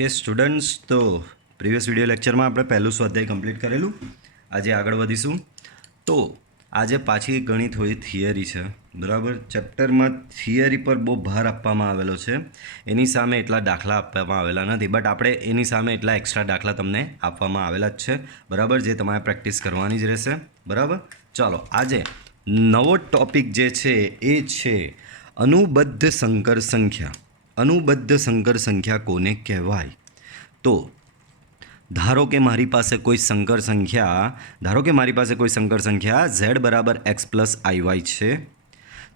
Okay students, તો previous video લેક્ચરમાં આપણે પહેલું સ્વાધ્યાય કમ્પ્લીટ કરેલું. આજે આગળ વધીશું. તો આજે પાછી ઘણી થોડી થિયરી છે, બરાબર. ચેપ્ટરમાં થિયરી પર બહુ ભાર આપવામાં આવેલો છે. એની સામે એટલા દાખલા આપવામાં આવેલા નથી, બટ આપણે એની સામે એટલા એક્સ્ટ્રા દાખલા તમને આપવામાં આવેલા જ છે, બરાબર, જે તમારે પ્રેક્ટિસ કરવાની જ રહેશે, બરાબર. ચાલો, આજે નવો ટોપિક જે છે એ છે અનુબદ્ધ સંકર સંખ્યા. અનુબદ્ધ સંકર સંખ્યા કોને કહેવાય? તો ધારો કે મારી પાસે કોઈ સંકર સંખ્યા z બરાબર x પ્લસ આઈ છે.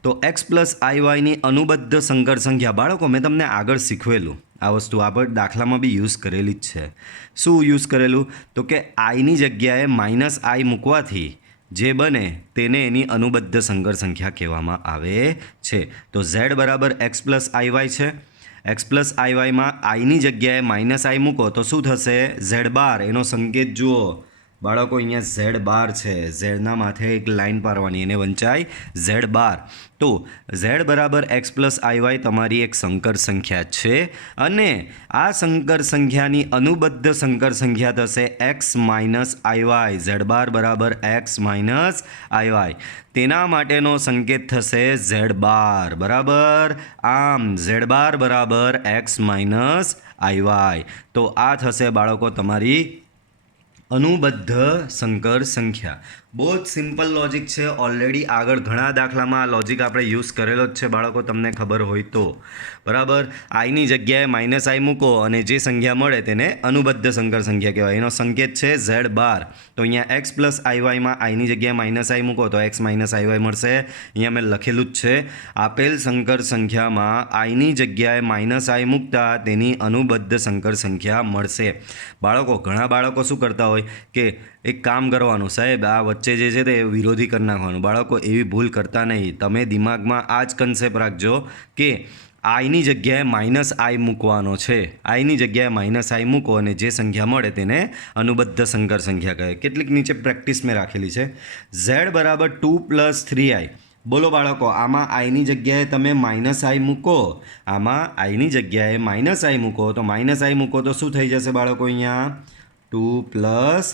તો x પ્લસ આઈની અનુબદ્ધ સંકર સંખ્યા, બાળકો મેં તમને આગળ શીખવેલું આ વસ્તુ, આપણે દાખલામાં બી યુઝ કરેલી જ છે. શું યુઝ કરેલું? તો કે આઈની જગ્યાએ માઇનસ આઈ મૂકવાથી જે બને તેને એની અનુબદ્ધ સંકર સંખ્યા કહેવામાં આવે છે. તો z બરાબર x પ્લસ આઈ છે. x પ્લસ આઈમાં આઈની જગ્યાએ માઇનસ આઈ મૂકો તો શું થશે? ઝેડ બાર. એનો સંકેત જુઓ બાળકો, અહીંયા ઝેડ બાર છે. ઝેડના માથે એક લાઇન પાડવાની, એને વંચાય ઝેડ બાર. તો ઝેડ બરાબર એક્સ પ્લસ આઈ તમારી એક સંકર સંખ્યા છે, અને આ સંકર સંખ્યાની અનુબદ્ધ સંકર સંખ્યા થશે એક્સ માઇનસ આઈ. ઝેડ બાર બરાબર એક્સ માઇનસ આઈ. તેના માટેનો સંકેત થશે ઝેડ બાર, બરાબર. આમ ઝેડ બાર બરાબર એક્સ માઇનસ આઈ. તો આ થશે બાળકો તમારી અનુબદ્ધ સંકર સંખ્યા. બહુ જ સિમ્પલ લોજિક છે. ઓલરેડી આગળ ઘણા દાખલામાં આ લોજિક આપણે યુઝ કરેલો જ છે બાળકો, તમને ખબર હોય તો, બરાબર. આઈની જગ્યાએ માઇનસ આઈ મૂકો અને જે સંખ્યા મળે તેને અનુબદ્ધ સંકર સંખ્યા કહેવાય. એનો સંકેત છે ઝેડ બાર. તો અહીંયા એક્સ પ્લસ આઈમાં આઈની જગ્યાએ માઇનસ આઈ મૂકો તો એક્સ માઇનસ આઈ મળશે. અહીંયા મેં લખેલું જ છે. આપેલ સંકર સંખ્યામાં આઈની જગ્યાએ માઇનસ આઈ મૂકતા તેની અનુબદ્ધ સંકર સંખ્યા મળશે. બાળકો, ઘણા બાળકો શું કરતા હોય કે એક કામ કરવાનું, સાહેબ આ વચ્ચે જે છે તે વિરોધી કરી નાખવાનું. બાળકો, એવી ભૂલ કરતા નહીં. તમે દિમાગમાં આ જ કન્સેપ્ટ રાખજો કે આઈની જગ્યાએ માઇનસ આઈ મૂકવાનો છે. આઈની જગ્યાએ માઇનસ આઈ મૂકો અને જે સંખ્યા મળે તેને અનુબદ્ધ સંકર સંખ્યા કહે. કેટલીક નીચે પ્રેક્ટિસ મેં રાખેલી છે. ઝેડ બરાબર 2 પ્લસ 3i. બોલો બાળકો, આમાં આઈની જગ્યાએ તમે માઇનસ આઈ મૂકો, આમાં આઈની જગ્યાએ માઇનસ આઈ મૂકો તો માઇનસ આઈ મૂકો તો શું થઈ જશે બાળકો? અહીંયા 2 પ્લસ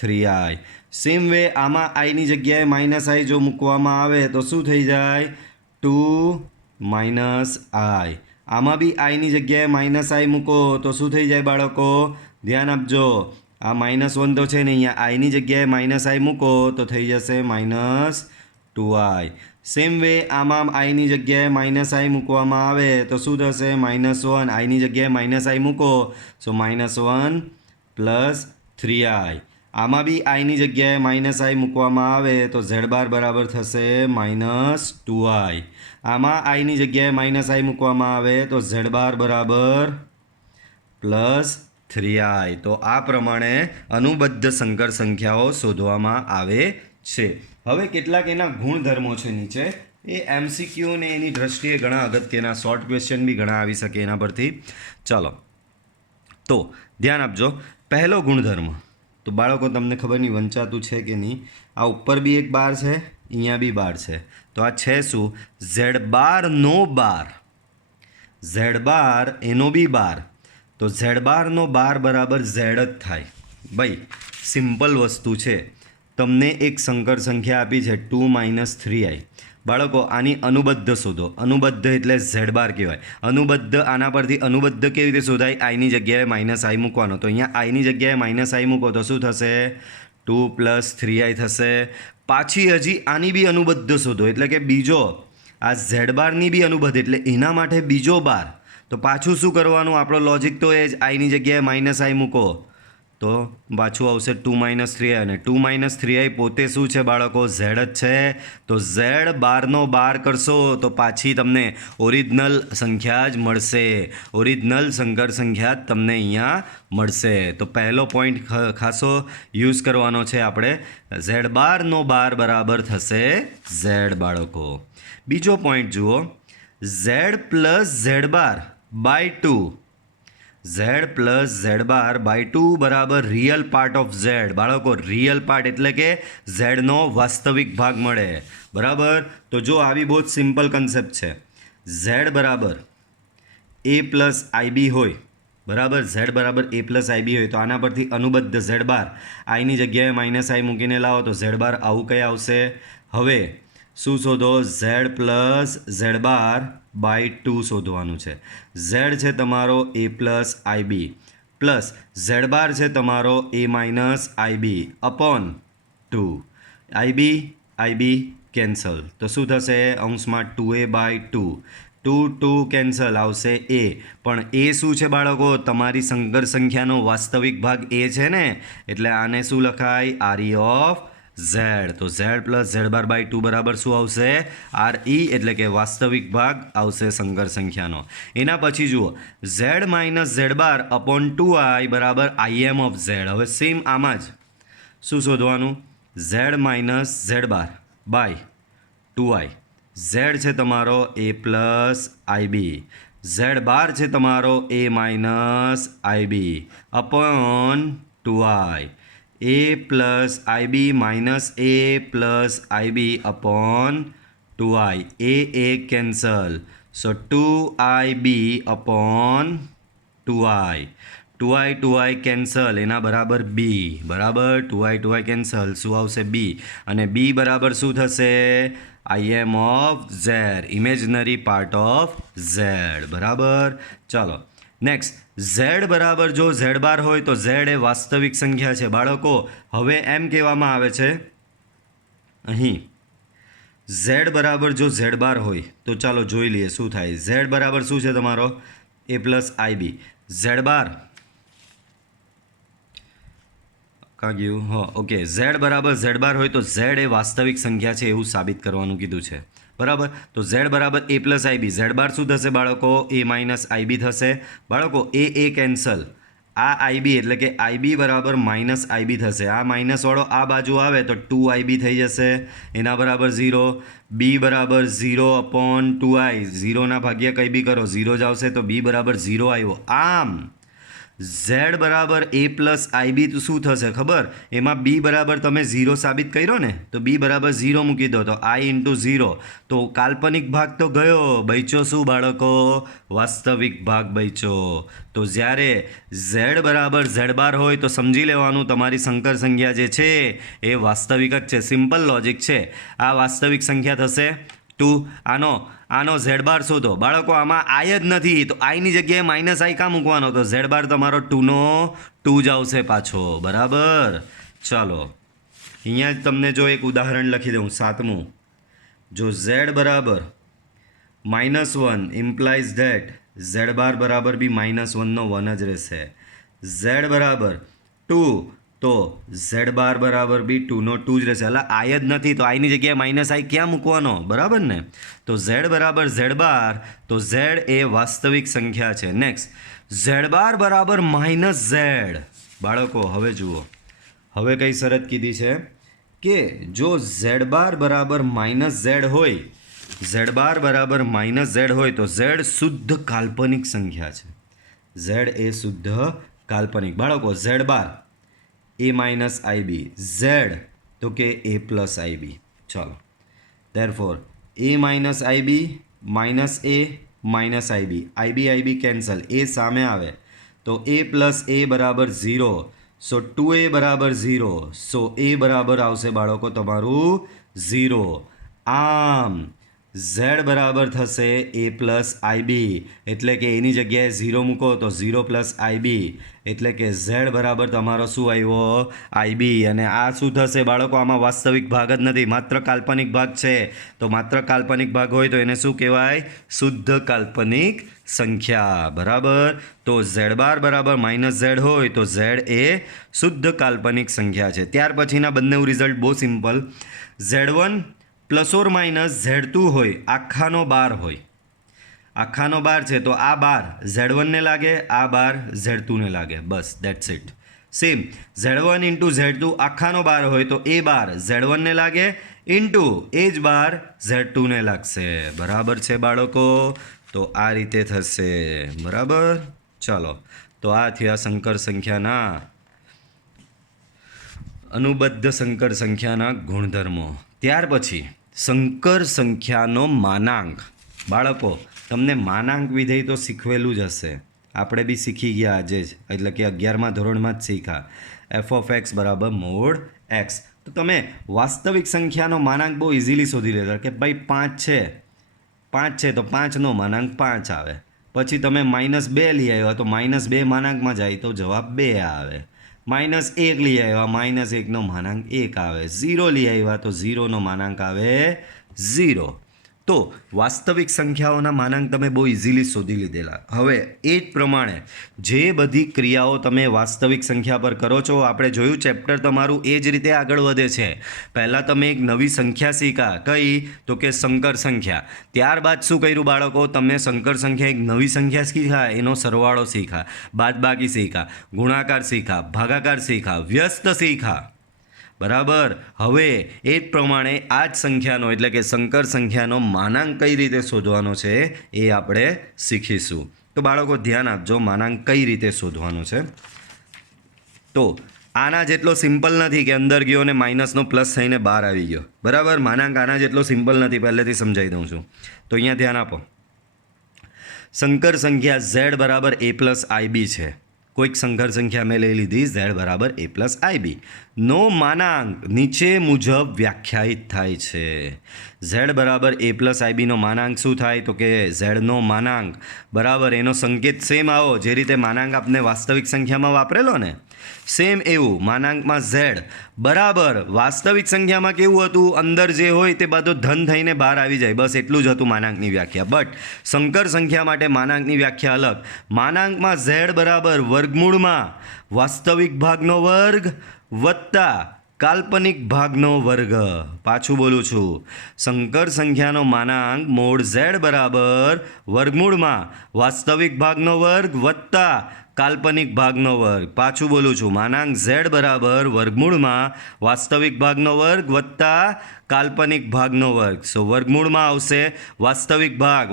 3i. સેમ વે આમાં આઈની જગ્યાએ માઇનસ આઈ જો મૂકવામાં આવે તો શું થઈ જાય? 2 માઇનસ આઈ. આમાં બી આઈની જગ્યાએ માઇનસ આઈ મૂકો તો શું થઈ જાય બાળકો? ધ્યાન આપજો, આ -1 તો છે ને, અહીંયા આઈની જગ્યાએ માઇનસ આઈ મૂકો તો થઈ જશે -2i. સેમ વે આમાં આઈની જગ્યાએ માઇનસ આઈ મૂકવામાં આવે તો શું થશે? -1. આઈની જગ્યાએ માઇનસ આઈ મૂકો સો -1 પ્લસ 3i. આમાં બી આઈની જગ્યાએ માઇનસ આઈ મૂકવામાં આવે તો ઝેડ બાર બરાબર થશે -2i. આમાં આઈની જગ્યાએ માઇનસ આઈ મૂકવામાં આવે તો ઝેડ બાર બરાબર +3i. તો આ પ્રમાણે અનુબદ્ધ સંકર સંખ્યાઓ શોધવામાં આવે છે. હવે કેટલાક એના ગુણધર્મો છે નીચે, એ MCQ ને એની દ્રષ્ટિએ ઘણા અગત્યના શોર્ટ ક્વેશ્ચન બી ઘણા આવી શકે એના પરથી. ચાલો, તો ધ્યાન આપજો. પહેલો ગુણધર્મ, તો બાળકો તમને ખબર નહીં વંચાતું છે કે નહીં, આ ઉપર બી એક બાર છે, અહીંયા બી બાર છે. તો આ છે શું? ઝેડ બારનો બાર. ઝેડ બાર એનો બી બાર. તો ઝેડ બારનો બાર બરાબર ઝેડ જ થાય. ભાઈ સિમ્પલ વસ્તુ છે. તમને એક સંકર સંખ્યા આપી છે 2 માઇનસ 3i. બાળકો, આની અનુબદ્ધ શોધો. અનુબદ્ધ એટલે ઝેડ બાર કહેવાય. અનુબદ્ધ, આના પરથી અનુબદ્ધ કેવી રીતે શોધાય? આઈની જગ્યાએ માઇનસ આઈ મૂકવાનો. તો અહીંયા આઈની જગ્યાએ માઇનસ આઈ મૂકો તો શું થશે? 2 પ્લસ 3i થશે. પાછી હજી આની બી અનુબદ્ધ શોધો, એટલે કે બીજો, આ ઝેડ બારની બી અનુબદ્ધ એટલે એના માટે બીજો બાર. તો પાછું શું કરવાનું? આપણો લોજિક તો એ જ, આઈની જગ્યાએ માઇનસ આઈ મૂકો તો પાછું આવશે 2 માઇનસ 3i. અને 2 માઇનસ 3i પોતે શું છે બાળકો? ઝેડ જ છે. તો ઝેડ બારનો બાર કરશો તો પાછી તમને ઓરિજિનલ સંખ્યા જ મળશે. ઓરિજિનલ સંકર સંખ્યા જ તમને અહીંયા મળશે. તો પહેલો પોઈન્ટ ખાસો યુઝ કરવાનો છે આપણે. ઝેડ બારનો બાર બરાબર થશે ઝેડ બાળકો. બીજો પોઈન્ટ જુઓ, Z plus Z bar by 2. Z plus Z bar by 2 બરાબર રિયલ પાર્ટ ઓફ ઝેડ. બાળકો, રિયલ પાર્ટ એટલે કે ઝેડનો વાસ્તવિક ભાગ મળે, બરાબર. તો જો આવી બહુ જ સિમ્પલ કન્સેપ્ટ છે. ઝેડ બરાબર a પ્લસ આઈબી હોય, બરાબર. ઝેડ બરાબર એ પ્લસ આઈ બી હોય તો આના પરથી અનુબદ્ધ ઝેડ બાર આઈની જગ્યાએ માઇનસ આઈ મૂકીને લાવો તો ઝેડ બાર આવું કંઈ આવશે. હવે શું શોધો? Z plus Z bar by 2 શોધવાનું છે. ઝેડ છે તમારો A plus I B plus Z bar છે તમારો A minus I B upon 2. I B cancel તો શું થશે? અંશમાં 2a બાય 2 2 કેન્સલ આવશે એ. પણ એ શું છે બાળકો? તમારી સંકર સંખ્યાનો વાસ્તવિક ભાગ એ છે ને, એટલે આને શું લખાય? R E of Z. તો Z plus Z bar by 2 બરાબર શું આવશે? આર ઈ, એટલે કે વાસ્તવિક ભાગ આવશે સંકર સંખ્યાનો. એના પછી જુઓ, Z minus Z bar upon 2i બરાબર આઈ એમ ઓફ ઝેડ. હવે સેમ આમાં જ શું શોધવાનું? Z minus Z bar by 2i. Z છે તમારો A plus I B, Z bar છે તમારો A minus I B upon 2i. A plus I B minus A plus I B upon 2i. A cancel, so 2ib upon 2i. 2i cancel, એના બરાબર બી. બરાબર, 2i cancel, શું આવશે? બી. અને બી બરાબર શું થશે? I M of Z, imaginary part of Z. બરાબર. ચાલો નેક્સ્ટ, ઝેડ બરાબર જો ઝેડ બાર હોય તો ઝેડ એ વાસ્તવિક સંખ્યા છે બાળકો. હવે એમ કહેવામાં આવે છે અહીં ઝેડ બરાબર જો ઝેડ બાર હોય તો ચાલો જોઈ લઈએ શું થાય. ઝેડ બરાબર શું છે તમારો? A plus I B. Z બાર કાં ગયું? હા, ઓકે. ઝેડ બરાબર ઝેડ બાર હોય તો ઝેડ એ વાસ્તવિક સંખ્યા છે એવું સાબિત કરવાનું કીધું છે. બરાબર. તો ઝેડ બરાબર એ પ્લસ આઈ બી. ઝેડ બાર શું થશે બાળકો? એ માઇનસ આઈ બી થશે. બાળકો એ કેન્સલ, આ આઈ બી એટલે કે આઈ બી બરાબર માઇનસ આઈ બી થશે. આ માઇનસવાળો આ બાજુ આવે તો 2i બી થઈ જશે, એના બરાબર 0. બી બરાબર 0 અપોન 2i. 0ના ભાગ્યા કંઈ બી કરો 0 જ આવશે, તો બી બરાબર 0 આવ્યો. આમ ઝેડ બરાબર એ પ્લસ આઈ બી તો શું થશે ખબર? એમાં બી બરાબર તમે 0 સાબિત કર્યો ને, તો બી બરાબર 0 મૂકી દો તો આઈ ઇન્ટુ 0. તો કાલ્પનિક ભાગ તો ગયો, બચ્યો શું બાળકો? વાસ્તવિક ભાગ બચ્યો. તો જ્યારે ઝેડ બરાબર ઝેડ બાર હોય તો સમજી લેવાનું તમારી સંકર સંખ્યા જે છે એ વાસ્તવિક જ છે. સિમ્પલ લોજિક છે. આ વાસ્તવિક સંખ્યા થશે 2. આનો ઝેડ બાર શોધો બાળકો. આમાં આઈ જ નથી તો આઈની જગ્યાએ માઇનસ આઈ કાં મૂકવાનો? તો ઝેડ બાર તમારો 2 જ આવશે પાછો. બરાબર. ચાલો અહીંયા જ તમને જો એક ઉદાહરણ લખી દઉં, 7મું. જો ઝેડ બરાબર -1 ઇમ્પ્લાઇઝ ધેટ ઝેડ બાર બરાબર બી -1 નો 1 જ રહેશે. ઝેડ બરાબર 2 તો ઝેડ બાર બરાબર બી 2 નો 2 જ રહેશે. એટલે આઈ જ નથી તો આઈની જગ્યાએ માઇનસ આઈ ક્યાં મૂકવાનો? બરાબર ને. તો ઝેડ બરાબર ઝેડ બાર, તો ઝેડ એ વાસ્તવિક સંખ્યા છે. નેક્સ્ટ, ઝેડ બાર બરાબર માઇનસ ઝેડ. બાળકો હવે જુઓ, હવે કઈ શરત કીધી છે કે જો ઝેડ બાર બરાબર માઇનસ ઝેડ હોય, ઝેડ બાર બરાબર માઇનસ ઝેડ હોય તો ઝેડ શુદ્ધ કાલ્પનિક સંખ્યા છે. ઝેડ એ શુદ્ધ કાલ્પનિક. બાળકો Z bar A minus I B, Z તો કે એ પ્લસ આઈ બી. ચાલો, therefore A minus I B minus A minus I B cancel, એ સામે આવે તો એ પ્લસ એ બરાબર 0. સો 2a બરાબર 0. સો એ બરાબર આવશે બાળકો તમારું 0. આમ ઝેડ બરાબર થશે એ પ્લસ આઈ બી, એટલે કે એની જગ્યાએ 0 મૂકો તો 0 પ્લસ આઈ બી, એટલે કે ઝેડ બરાબર તમારો શું આવ્યો? આઈ બી. અને આ શું થશે બાળકો? આમાં વાસ્તવિક ભાગ જ નથી, માત્ર કાલ્પનિક ભાગ છે. તો માત્ર કાલ્પનિક ભાગ હોય તો એને શું કહેવાય? શુદ્ધ કાલ્પનિક સંખ્યા. બરાબર. તો ઝેડ બાર બરાબર માઇનસ ઝેડ હોય તો ઝેડ એ શુદ્ધ કાલ્પનિક સંખ્યા છે. ત્યાર પછીના બંને રિઝલ્ટ બહુ simple. Z1 plus or minus Z2 હોય, આખાનો બાર હોય, આખાનો બાર છે તો આ બાર Z1 ને લાગે, આ બાર Z2 ને લાગે. બસ that's it. Same Z1 into Z2 આખાનો બાર હોય તો એ બાર Z1 ને લાગે ઇન્ટુ એ જ બાર Z2 ને લાગશે. બરાબર છે બાળકો. તો આ રીતે થશે. બરાબર. ચાલો, તો આ થયા સંકર સંખ્યાના અનુબદ્ધ સંકર સંખ્યાના ગુણધર્મો. ત્યાર પછી સંકર સંખ્યાનો માનાંક. બાળકો તમને માનાંક વિધેય તો શીખવેલું જ હશે. આપણે બી શીખી ગયા આજે જ, એટલે કે 11મા ધોરણમાં જ શીખ્યા. એફ ઓફ એક્સ બરાબર મોડ એક્સ. તો તમે વાસ્તવિક સંખ્યાનો માનાંક બહુ ઇઝીલી શોધી લેતા કે ભાઈ 5 છે તો 5નો માનાંક 5 આવે. પછી તમે -2 લઈ આવ્યા તો -2 માનાંકમાં જાય તો જવાબ 2 આવે. -1 લઈ આવ્યા -1નો માનાંક 1 આવે. 0 લઈ આવ્યા તો 0નો માનાંક આવે 0. તો વાસ્તવિક સંખ્યાઓના માનાંક તમે બહુ ઇઝીલી શોધી લીધેલા. હવે એ જ પ્રમાણે જે બધી ક્રિયાઓ તમે વાસ્તવિક સંખ્યા પર કરો છો, આપણે જોયું ચેપ્ટર તમારું એ જ રીતે આગળ વધે છે. પહેલાં તમે એક નવી સંખ્યા શીખ્યા, કઈ? તો કે સંકર સંખ્યા. ત્યારબાદ શું કર્યું બાળકો? તમે સંકર સંખ્યા એક નવી સંખ્યા શીખ્યા, એનો સરવાળો શીખ્યા, બાદબાકી શીખ્યા, ગુણાકાર શીખ્યા, ભાગાકાર શીખ્યા, વ્યસ્ત શીખ્યા. બરાબર. હવે એ જ પ્રમાણે આ જ સંખ્યાનો એટલે કે સંકર સંખ્યાનો માનાંક કઈ રીતે શોધવાનો છે એ આપણે શીખીશું. તો બાળકો ધ્યાન આપજો, માનાંક કઈ રીતે શોધવાનો છે. તો આના જેટલો સિમ્પલ નથી કે અંદર ગયો અને માઇનસનો પ્લસ થઈને બહાર આવી ગયો. બરાબર. માનાંક આના જેટલો સિમ્પલ નથી, પહેલેથી સમજાવી દઉં છું. તો અહીંયા ધ્યાન આપો. સંકર સંખ્યા z બરાબર a પ્લસ ib છે. કોઈક સંકર સંખ્યા મેં લઈ લીધી z બરાબર a પ્લસ ib. નો માનાંક નીચે મુજબ વ્યાખ્યાયિત થાય છે. z બરાબર a પ્લસ ibનો માનાંક શું થાય? તો કે zનો માનાંક બરાબર એનો સંકેત સેમ આવો જે રીતે માનાંક આપણે વાસ્તવિક સંખ્યામાં વાપરેલો ને, સેમ એવું માનાંકમાં z બરાબર વાસ્તવિક સંખ્યામાં કેવું હતું? અંદર જે હોય તે બધું ધન થઈને બહાર આવી જાય, બસ એટલું જ હતું માનાંકની વ્યાખ્યા. બટ સંકર સંખ્યા માટે માનાંકની વ્યાખ્યા અલગ. માનાંકમાં z બરાબર વર્ગમૂળમાં વાસ્તવિક ભાગનો વર્ગ વત્તા કાલ્પનિક ભાગનો વર્ગ. પાછું બોલું છું. સંકર સંખ્યાનો માનાંક મોડ z બરાબર વર્ગમૂળમાં વાસ્તવિક ભાગનો વર્ગ વત્તા કાલ્પનિક ભાગનો વર્ગ. પાછું બોલું છું. માનાંક z બરાબર વર્ગમૂળમાં વાસ્તવિક ભાગનો વર્ગ વત્તા કાલ્પનિક ભાગનો વર્ગ. સો વર્ગમૂળમાં આવશે વાસ્તવિક ભાગ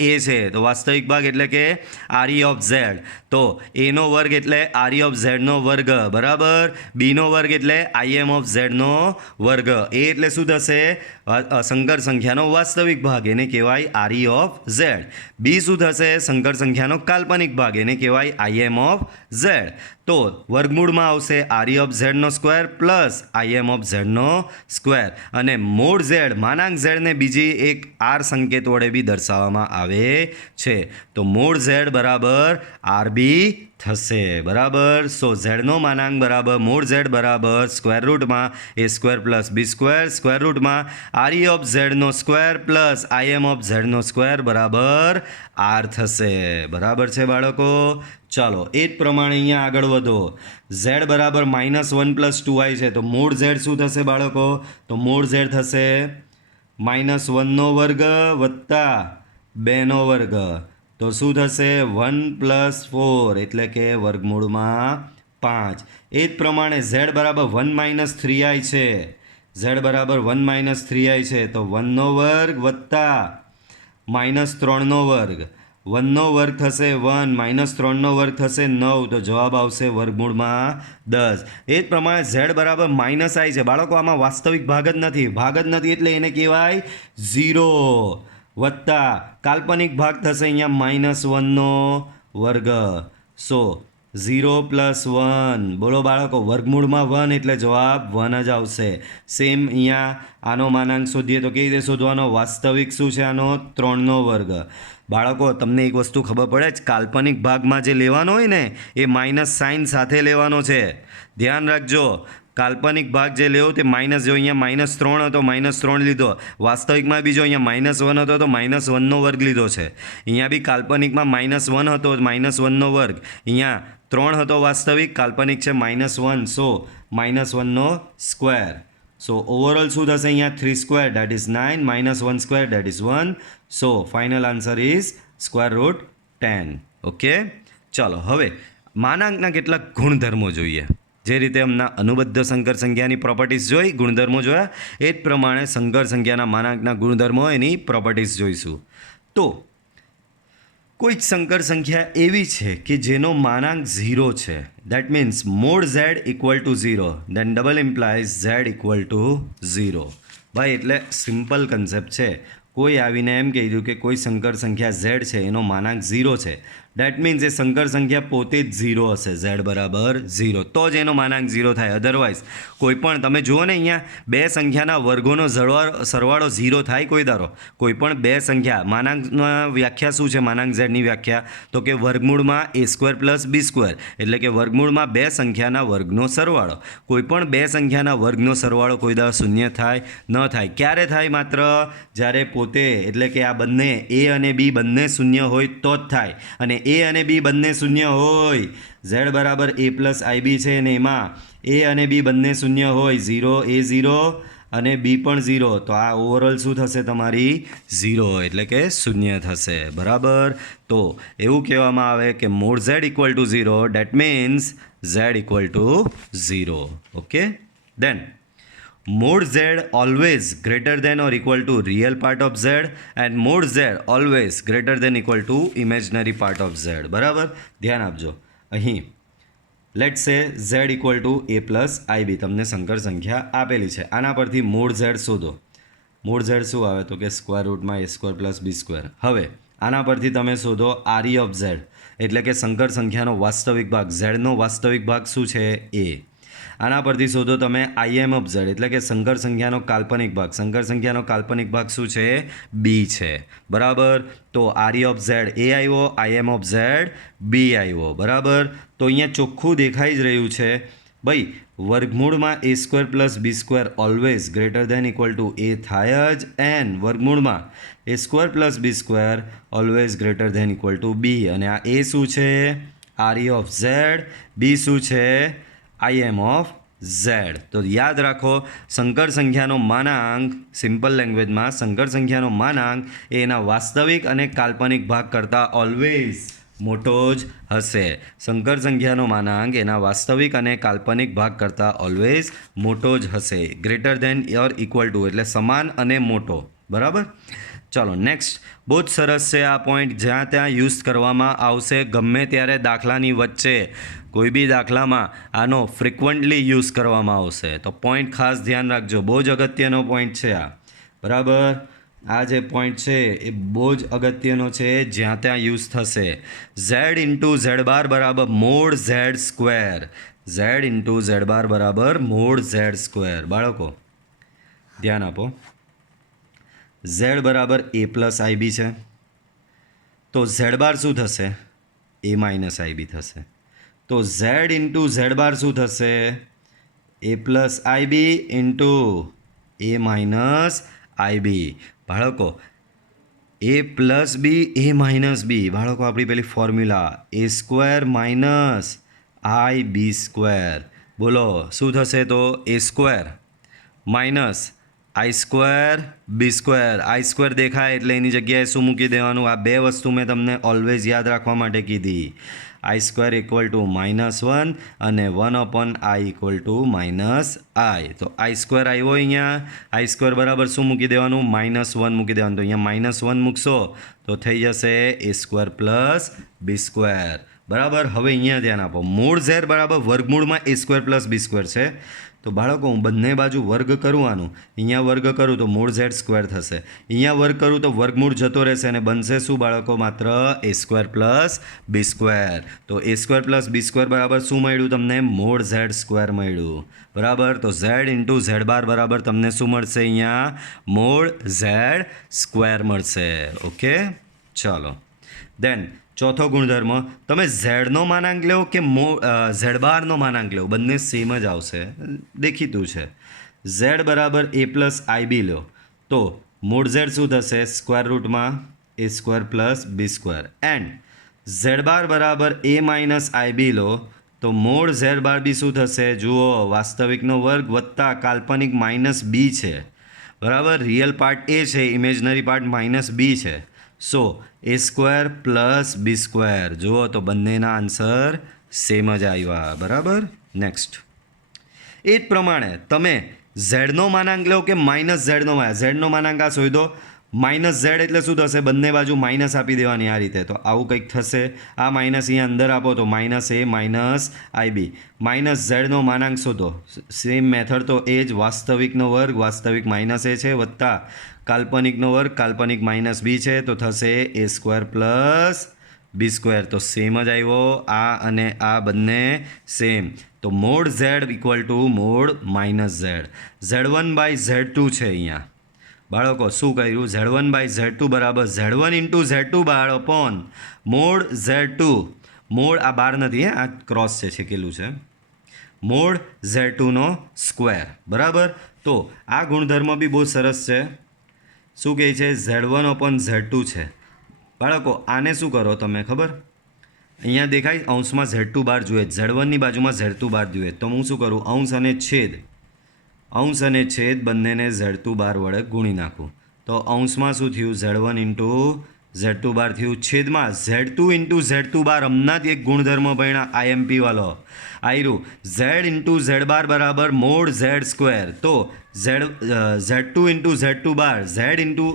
a છે તો વાસ્તવિક ભાગ એટલે કે આર ઓફ z. તો એનો વર્ગ એટલે આર ઓફ ઝેડનો વર્ગ બરાબર. બીનો વર્ગ એટલે આઈએમ ઓફ ઝેડનો વર્ગ. એ એટલે શું થશે? સંકર સંખ્યાનો વાસ્તવિક ભાગ, એને કહેવાય આર ઓફ ઝેડ. બી શું થશે? સંકર સંખ્યાનો કાલ્પનિક ભાગ, એને કહેવાય આઈએમ ઓફ ઝેડ. તો વર્ગમૂળમાં આવશે આર ઓફ ઝેડનો સ્ક્વેર પ્લસ આઈએમ ઓફ ઝેડનો સ્ક્વેર. અને મોડ ઝેડ માનાંક ઝેડને બીજી એક આર સંકેત વડે બી દર્શાવવામાં આવે છે. તો મોડ ઝેડ બરાબર આર બી થશે. બરાબર. સો ઝેડનો માનાંક બરાબર મોડ ઝેડ બરાબર સ્ક્વેર રૂટમાં A square plus B square, square રૂટમાં આર ઓફ ઝેડનો સ્ક્વેર પ્લસ આઈએમ ઓફ ઝેડનો સ્ક્વેર બરાબર આર થશે. બરાબર છે બાળકો? ચાલો એ જ પ્રમાણે અહીંયા આગળ વધો. z બરાબર -1 + 2i છે તો મોડ z શું થશે બાળકો? તો મોડ z થશે -1નો વર્ગ વત્તા 2નો વર્ગ. તો શું થશે? 1 + 4 એટલે કે વર્ગમૂળમાં 5. એ જ પ્રમાણે z બરાબર 1 - 3i છે. z બરાબર 1 - 3i છે તો 1નો વર્ગ વત્તા -3નો વર્ગ. 1નો વર્ગ થશે 1, -3નો વર્ગ થશે 9, તો જવાબ આવશે વર્ગમૂળમાં 10. એ જ પ્રમાણે z બરાબર -i છે બાળકો. આમાં વાસ્તવિક ભાગ જ નથી એટલે એને કહેવાય 0 વત્તા કાલ્પનિક ભાગ થશે અહીંયા -1નો વર્ગ. સો 0 + 1 બોલો બાળકો, વર્ગમૂળમાં 1 એટલે જવાબ 1 જ આવશે. સેમ અહીંયા આનો માનાંક શોધીએ તો કેવી રીતે શોધવાનો? વાસ્તવિક શું છે આનો? 3નો વર્ગ. બાળકો તમને એક વસ્તુ ખબર પડે જ, કાલ્પનિક ભાગમાં જે લેવાનો હોય ને એ માઇનસ સાઇન સાથે લેવાનો છે. ધ્યાન રાખજો. કાલ્પનિક ભાગ જે લેવો તે માઇનસ, જો અહીંયા -3 હતો -3 લીધો. વાસ્તવિકમાં બીજો અહીંયા -1 હતો તો -1નો વર્ગ લીધો છે. અહીંયા બી કાલ્પનિકમાં -1 હતો -1નો વર્ગ. અહીંયા 3 હતો વાસ્તવિક, કાલ્પનિક છે -1, સો -1નો સ્ક્વેર. સો ઓવરઓલ શું થશે? અહીંયા 3² that is 9 -1² that is 1. So final answer is √10. Okay. ચાલો હવે માનાંકના કેટલાક ગુણધર્મો જોઈએ. જે રીતે હમણાં અનુબદ્ધ સંકર સંખ્યાની પ્રોપર્ટીઝ જોઈ, ગુણધર્મો જોયા, એ જ પ્રમાણે સંકર સંખ્યાના માનાંકના ગુણધર્મો એની પ્રોપર્ટીઝ જોઈશું. તો કોઈક સંકર સંખ્યા એવી છે કે જેનો માનાંક 0 છે. That means mod z = 0, then double implies z = 0. ભાઈ એટલે સિમ્પલ કન્સેપ્ટ છે. કોઈ આવીને એમ કહી દીધું કે કોઈ સંકર સંખ્યા z છે એનો માનાંક 0 છે, દેટ મીન્સ એ સંકર સંખ્યા પોતે જ 0 હશે. ઝેડ બરાબર 0 તો જ એનો માનાંક 0 થાય. અધરવાઇઝ કોઈ પણ તમે જુઓ ને અહીંયા બે સંખ્યાના વર્ગોનો સરવાળો 0 થાય કોઈ ધારો. કોઈ પણ બે સંખ્યા માનાંકમાં વ્યાખ્યા શું છે? માનાંક ઝેડની વ્યાખ્યા તો કે વર્ગમૂળમાં a square plus b square, એટલે કે વર્ગમૂળમાં બે સંખ્યાના વર્ગનો સરવાળો. કોઈ પણ બે સંખ્યાના વર્ગનો સરવાળો કોઈ ધારો શૂન્ય થાય ન થાય. ક્યારે થાય? માત્ર જ્યારે પોતે એટલે કે આ બંને a અને b બંને શૂન્ય હોય તો જ થાય. અને a અને b બંને શૂન્ય હોય, z બરાબર a પ્લસ ib છે ને એમાં a અને b બંને શૂન્ય હોય, 0 a 0 અને b પણ 0, તો આ ઓવરઓલ શું થશે? તમારી 0 એટલે કે શૂન્ય થશે. બરાબર. તો એવું કહેવામાં આવે કે mod z equal to 0, that means z equal to 0. Okay. Then mod z always greater than or equal to real part of z and mod z always greater than equal to imaginary part of z. બરાબર. ધ્યાન આપજો. અહીં let say z equal to a plus ib તમને સંકર સંખ્યા આપેલી છે. આના પરથી મોડ z શોધો. મોડ z શું આવે? તો કે સ્ક્વેર રૂટમાં a square plus b square. હવે આના પરથી તમે શોધો re ઓફ z, એટલે કે સંકર સંખ્યાનો વાસ્તવિક ભાગ. ઝેડનો વાસ્તવિક ભાગ શું છે? a. આના પરથી શોધો તમે im ઓફ z, એટલે કે સંકર સંખ્યાનો કાલ્પનિક ભાગ. સંકર સંખ્યાનો કાલ્પનિક ભાગ શું છે? b છે. બરાબર. તો re ઓફ z a આવ્યો, im ઓફ z b આવ્યો. બરાબર. તો અહીંયા ચોખ્ખું દેખાઈ જ રહ્યું છે ભાઈ, વર્ગમૂળમાં a square plus b square always greater than equal to a થાય જ, એન્ડ વર્ગમૂળમાં a square plus b square always greater than equal to b. અને આ a શું છે? re ઓફ z, b શું છે? im of z. તો યાદ રાખો, સંકર સંખ્યાનો માનાંક, સિમ્પલ લેંગ્વેજમાં સંકર સંખ્યાનો માનાંક એ એના વાસ્તવિક અને કાલ્પનિક ભાગ કરતાં ઓલવેઝ મોટો જ હશે. સંકર સંખ્યાનો માનાંક એના વાસ્તવિક અને કાલ્પનિક ભાગ કરતાં ઓલવેઝ મોટો જ હશે. Greater than or equal to એટલે સમાન અને મોટો. બરાબર. ચાલો નેક્સ્ટ. બહુ જ સરસ છે આ પોઈન્ટ, જ્યાં ત્યાં યુઝ કરવામાં આવશે ગમે ત્યારે દાખલાની વચ્ચે. કોઈ બી દાખલામાં આનો ફ્રિકવન્ટલી યુઝ કરવામાં આવશે. તો પોઈન્ટ ખાસ ધ્યાન રાખજો. બહુ જ અગત્યનો પોઈન્ટ છે આ. બરાબર. આ જે પોઈન્ટ છે એ બહુ જ અગત્યનો છે, જ્યાં ત્યાં યુઝ થશે. z ઇન્ટુ z બાર બરાબર mode z square. z into z bar બરાબર મોડ z સ્ક્વેર. બાળકો ધ્યાન આપો. z બરાબર a પ્લસ ib છે, તો z બાર શું થશે? a માઇનસ ib થશે. તો z ઇન્ટુ z બાર શું થશે? a plus ib into a minus ib. બાળકો a plus B a minus B, બાળકો આપણી પેલી formula a square minus i b square. બોલો શું થશે? તો a square minus I square B square. I square દેખાય એટલે એની જગ્યાએ શું મૂકી દેવાનું? આ બે વસ્તુ મેં તમને ઓલવેઝ યાદ રાખવા માટે કીધી. આઈ સ્ક્વેર ઇક્વલ ટુ -1 અને 1 આઈ ઇક્વલ ટુ -i. તો આઈ સ્ક્વેર આવ્યો અહીંયા. આઈ સ્ક્વેર બરાબર શું મૂકી દેવાનું? -1 મૂકી દેવાનું. તો અહીંયા -1 મૂકશો તો થઈ જશે a square plus B square. બરાબર. હવે અહીંયા ધ્યાન આપો. મૂળ ઝેડ બરાબર વર્ગમૂળમાં a square plus B square છે. તો બાળકો હું બંને બાજુ વર્ગ કરું આનું. અહીંયા વર્ગ કરું તો મૂળ ઝેડ સ્ક્વેર થશે. અહીંયા વર્ગ કરું તો વર્ગમૂળ જતો રહેશે અને બનશે શું બાળકો? માત્ર a square plus B square. તો a square plus B square બરાબર શું મળ્યું તમને? મૂળ ઝેડ સ્ક્વેર મળ્યું. બરાબર. તો z ઇન્ટુ ઝેડ બાર બરાબર તમને શું મળશે? અહીંયા મૂળ ઝેડ સ્ક્વેર મળશે. ઓકે. ચાલો. દેન ચોથો ગુણધર્મ, તમે ઝેડનો માનાંક લેવો કે ઝેડ બારનો માનાંક લેવો, બંને સેમ જ આવશે, દેખીતું છે. ઝેડ બરાબર a પ્લસ આઈ બી લો તો મોડ ઝેડ શું થશે? સ્ક્વેર રૂટમાં a square plus B square. And Z bar બરાબર a માઇનસ આઈ બી લો તો મોડ ઝેડ બાર બી શું થશે? જુઓ, વાસ્તવિકનો વર્ગ વત્તા કાલ્પનિક માઇનસ બી છે. બરાબર. રિયલ પાર્ટ a છે, ઇમેજનરી પાર્ટ માઇનસ બી છે. So a square plus B square. જુઓ તો બંનેના આન્સર સેમ જ આવ્યા. બરાબર. નેક્સ્ટ. એ જ પ્રમાણે તમે ઝેડનો માનાંક લો કે માઇનસ ઝેડનો માનાંક. ઝેડનો માનાંક આ શોધો. માઇનસ ઝેડ એટલે શું થશે? બંને બાજુ માઇનસ આપી દેવાની આ રીતે. તો આવું કંઈક થશે. આ માઇનસ અહીંયા અંદર આપો તો minus a minus I B. Minus ઝેડનો માનાંક શોધો. સેમ મેથડ તો એ જ. વાસ્તવિકનો વર્ગ, વાસ્તવિક માઇનસ એ છે, વત્તા કાલ્પનિકનો વર્ગ, કાલ્પનિક માઇનસ બી છે, તો થશે a square plus B square તો સેમ જ આવ્યો, આ અને આ બંને સેમ, તો mod Z equal to mod minus Z. Z1/Z2 છે અહીંયા બાળકો. શું કર્યું? Z1/Z2 બરાબર Z1 × Z2 upon mode Z2. Mode આ બાર નથી, આ ક્રોસ છે, છેકેલું છે. મોડ Z2 સ્ક્વેર બરાબર. તો આ ગુણધર્મ બી બહુ સરસ છે. શું કહે છે? Z1/Z2 છે બાળકો. આને શું કરો તમે ખબર? અહીંયા દેખાય અંશમાં Z2 જોઈએ, Z1ની બાજુમાં Z2 જોઈએ, તો હું શું કરું? અંશ અને છેદ બંનેને Z2 વડે ગુણી નાખું. તો અંશમાં શું થયું? Z1 × Z2 થયું. છેદમાં Z2 × Z2 હમણાં જ એક ગુણધર્મ ભણ્યા IMP વાળો આયરું. Z × Z બરાબર મોડ Z સ્ક્વેર. તો Z2 × Z2 Z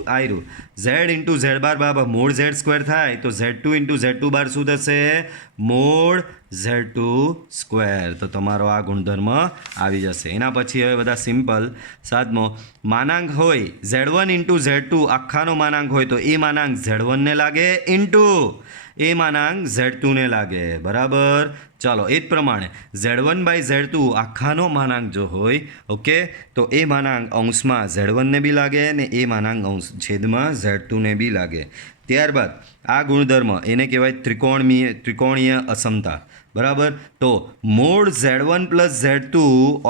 આયરું Z × Z બરાબર મોડ Z સ્ક્વેર થાય, તો Z2 × Z2 શું થશે? Mode Z2 square. તો તમારો આ ગુણધર્મ આવી જશે. એના પછી હવે બધા સિમ્પલ. સાતમો, માનાંક હોય Z1 × Z2 આખાનો માનાંક હોય તો એ માનાંક Z1 ને લાગે ઇન્ટુ એ માનાંક Z2 ને લાગે બરાબર. ચાલો એ જ પ્રમાણે Z1/Z2 આખાનો માનાંક જો હોય, ઓકે, તો એ માનાંક અંશમાં Z1 ને બી લાગે ને એ માનાંક છેદમાં Z2 ને બી લાગે. ત્યારબાદ આ ગુણધર્મ એને કહેવાય ત્રિકોણીય અસમતા બરાબર. તો mod Z1 + Z2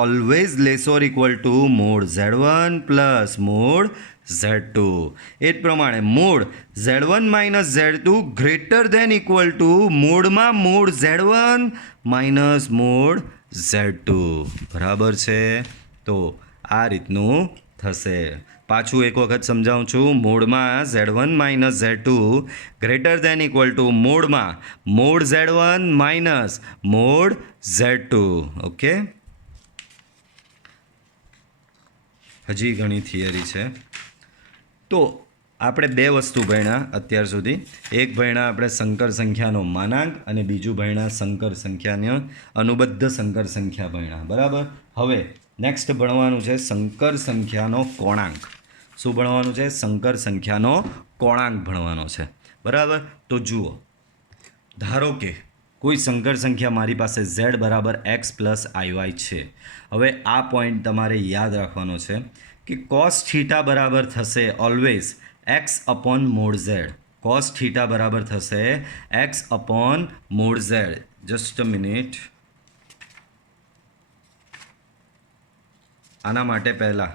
always less or equal to mod Z1 + mod Z2. એ જ પ્રમાણે mod Z1 - Z2 greater than equal to મોડમાં મોડ Z1 - મોડ Z2 બરાબર છે. તો આ રીતનું થશે. પાછું એક વખત સમજાવું છું. મોડમાં Z1 - Z2 greater than equal to મોડમાં mod Z1 - mod Z2. Okay, હજી ઘણી થિયરી છે. તો આપણે બે વસ્તુ ભણ્યા અત્યાર સુધી. એક ભણ્યા આપણે સંકર સંખ્યાનો માનાંક અને બીજું ભણ્યા સંકર સંખ્યાનો અનુબદ્ધ સંકર સંખ્યા ભણ્યા બરાબર. હવે નેક્સ્ટ ભણવાનું છે સંકર સંખ્યાનો કોણાંક. શું ભણવાનું છે? સંકર સંખ્યાનો કોણાંક ભણવાનો છે બરાબર. તો જુઓ, ધારો કે કોઈ સંકર સંખ્યા મારી પાસે Z = x + iy છે. હવે આ પોઈન્ટ તમારે યાદ રાખવાનો છે કે cos θ બરાબર થશે always x upon mode Z. cos θ બરાબર થશે x upon mode Z. Just a minute. આના માટે પહેલાં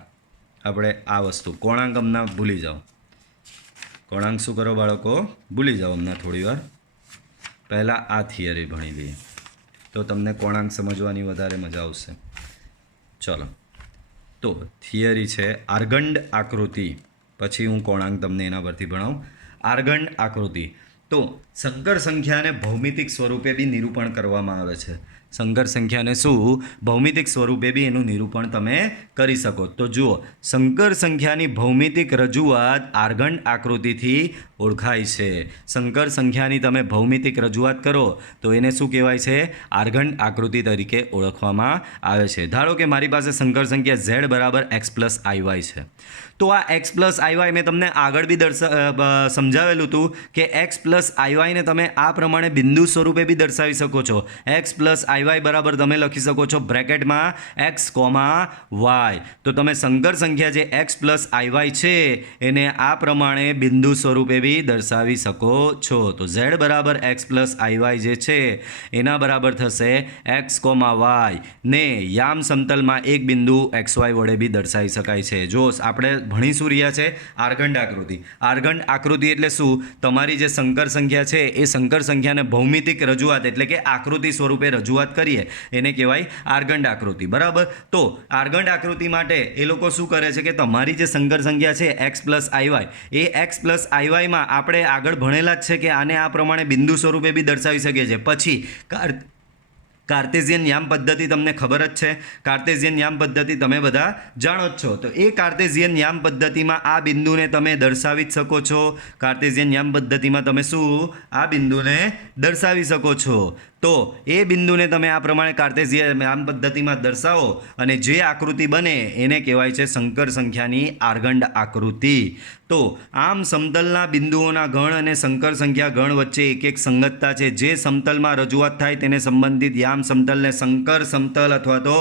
આપણે આ વસ્તુ કોણાંક હમણાં ભૂલી જાઓ. કોણાંક શું કરો બાળકો? ભૂલી જાઓ હમણાં થોડી વાર. પહેલાં આ થિયરી ભણી લઈએ તો તમને કોણાંક સમજવાની વધારે મજા આવશે. ચલો, તો થિયરી છે આર્ગંડ આકૃતિ. પછી હું કોણાંક તમને એના પરથી ભણાવું. આર્ગંડ આકૃતિ. તો સંકર સંખ્યાને ભૌમિતિક સ્વરૂપે બી નિરૂપણ કરવામાં આવે છે. સંકર સંખ્યાને શું ભૌમિતિક સ્વરૂપે બી એનું નિરૂપણ તમે કરી શકો. તો જુઓ, સંકર સંખ્યાની ભૌમિતિક રજૂઆત આર્ગંડ આકૃતિથી ઓળખાય છે. સંકર સંખ્યાની તમે ભૌમિતિક રજૂઆત કરો તો એને શું કહેવાય છે? આર્ગંડ આકૃતિ તરીકે ઓળખવામાં આવે છે. ધારો કે મારી પાસે સંકર સંખ્યા Z = x + iy છે. તો આ x + iy મેં તમને આગળ બી સમજાવેલું હતું કે x + iy ને તમે આ પ્રમાણે બિંદુ સ્વરૂપે બી દર્શાવી શકો છો. x + iy બરાબર તમે લખી શકો છો બ્રેકેટમાં x, y. તો તમે સંકર સંખ્યા જે x + iy છે એને આ પ્રમાણે બિંદુ સ્વરૂપે બી દર્શાવી શકો છો. તો Z = x + iy જે છે એના બરાબર થશે x, y ને યામ સમતલમાં એક બિંદુ xy વડે બી દર્શાવી શકાય છે. જો આપણે ભણીશું રહ્યા છે આર્ગંડ આકૃતિ. આર્ગંડ આકૃતિ એટલે શું? તમારી જે સંકર સંખ્યા છે એ સંકર સંખ્યાને ભૌમિતિક રજૂઆત એટલે કે આકૃતિ સ્વરૂપે રજૂઆત કરીએ એને કહેવાય આર્ગંડ આકૃતિ બરાબર. તો આર્ગંડ આકૃતિ માટે એ લોકો શું કરે છે કે તમારી જે સંકર સંખ્યા છે x + iy એ x + iy માં આપણે આગળ ભણેલા જ છે કે આને આ પ્રમાણે બિંદુ સ્વરૂપે બી દર્શાવી શકીએ છીએ. પછી કાર્ટેશિયન યામ પદ્ધતિ તમને ખબર જ છે. કાર્ટેશિયન યામ પદ્ધતિ તમે બધા જાણો જ છો. તો એ કાર્ટેશિયન યામ પદ્ધતિમાં આ બિંદુને તમે દર્શાવી જ શકો છો. કાર્ટેશિયન યામ પદ્ધતિમાં તમે શું આ બિંદુને દર્શાવી શકો છો. તો તો એ બિંદુને તમે આ પ્રમાણે કાર્ટેશિયન આમ પદ્ધતિમાં દર્શાવો અને જે આકૃતિ બને એને કહેવાય છે સંકર સંખ્યાની આર્ગંડ આકૃતિ. તો આમ સમતલના બિંદુઓના ગણ અને સંકર સંખ્યા ગણ વચ્ચે એક એક સંગતતા છે. જે સમતલમાં રજૂઆત થાય તેને સંબંધિત યામ સમતલને સંકર સમતલ અથવા તો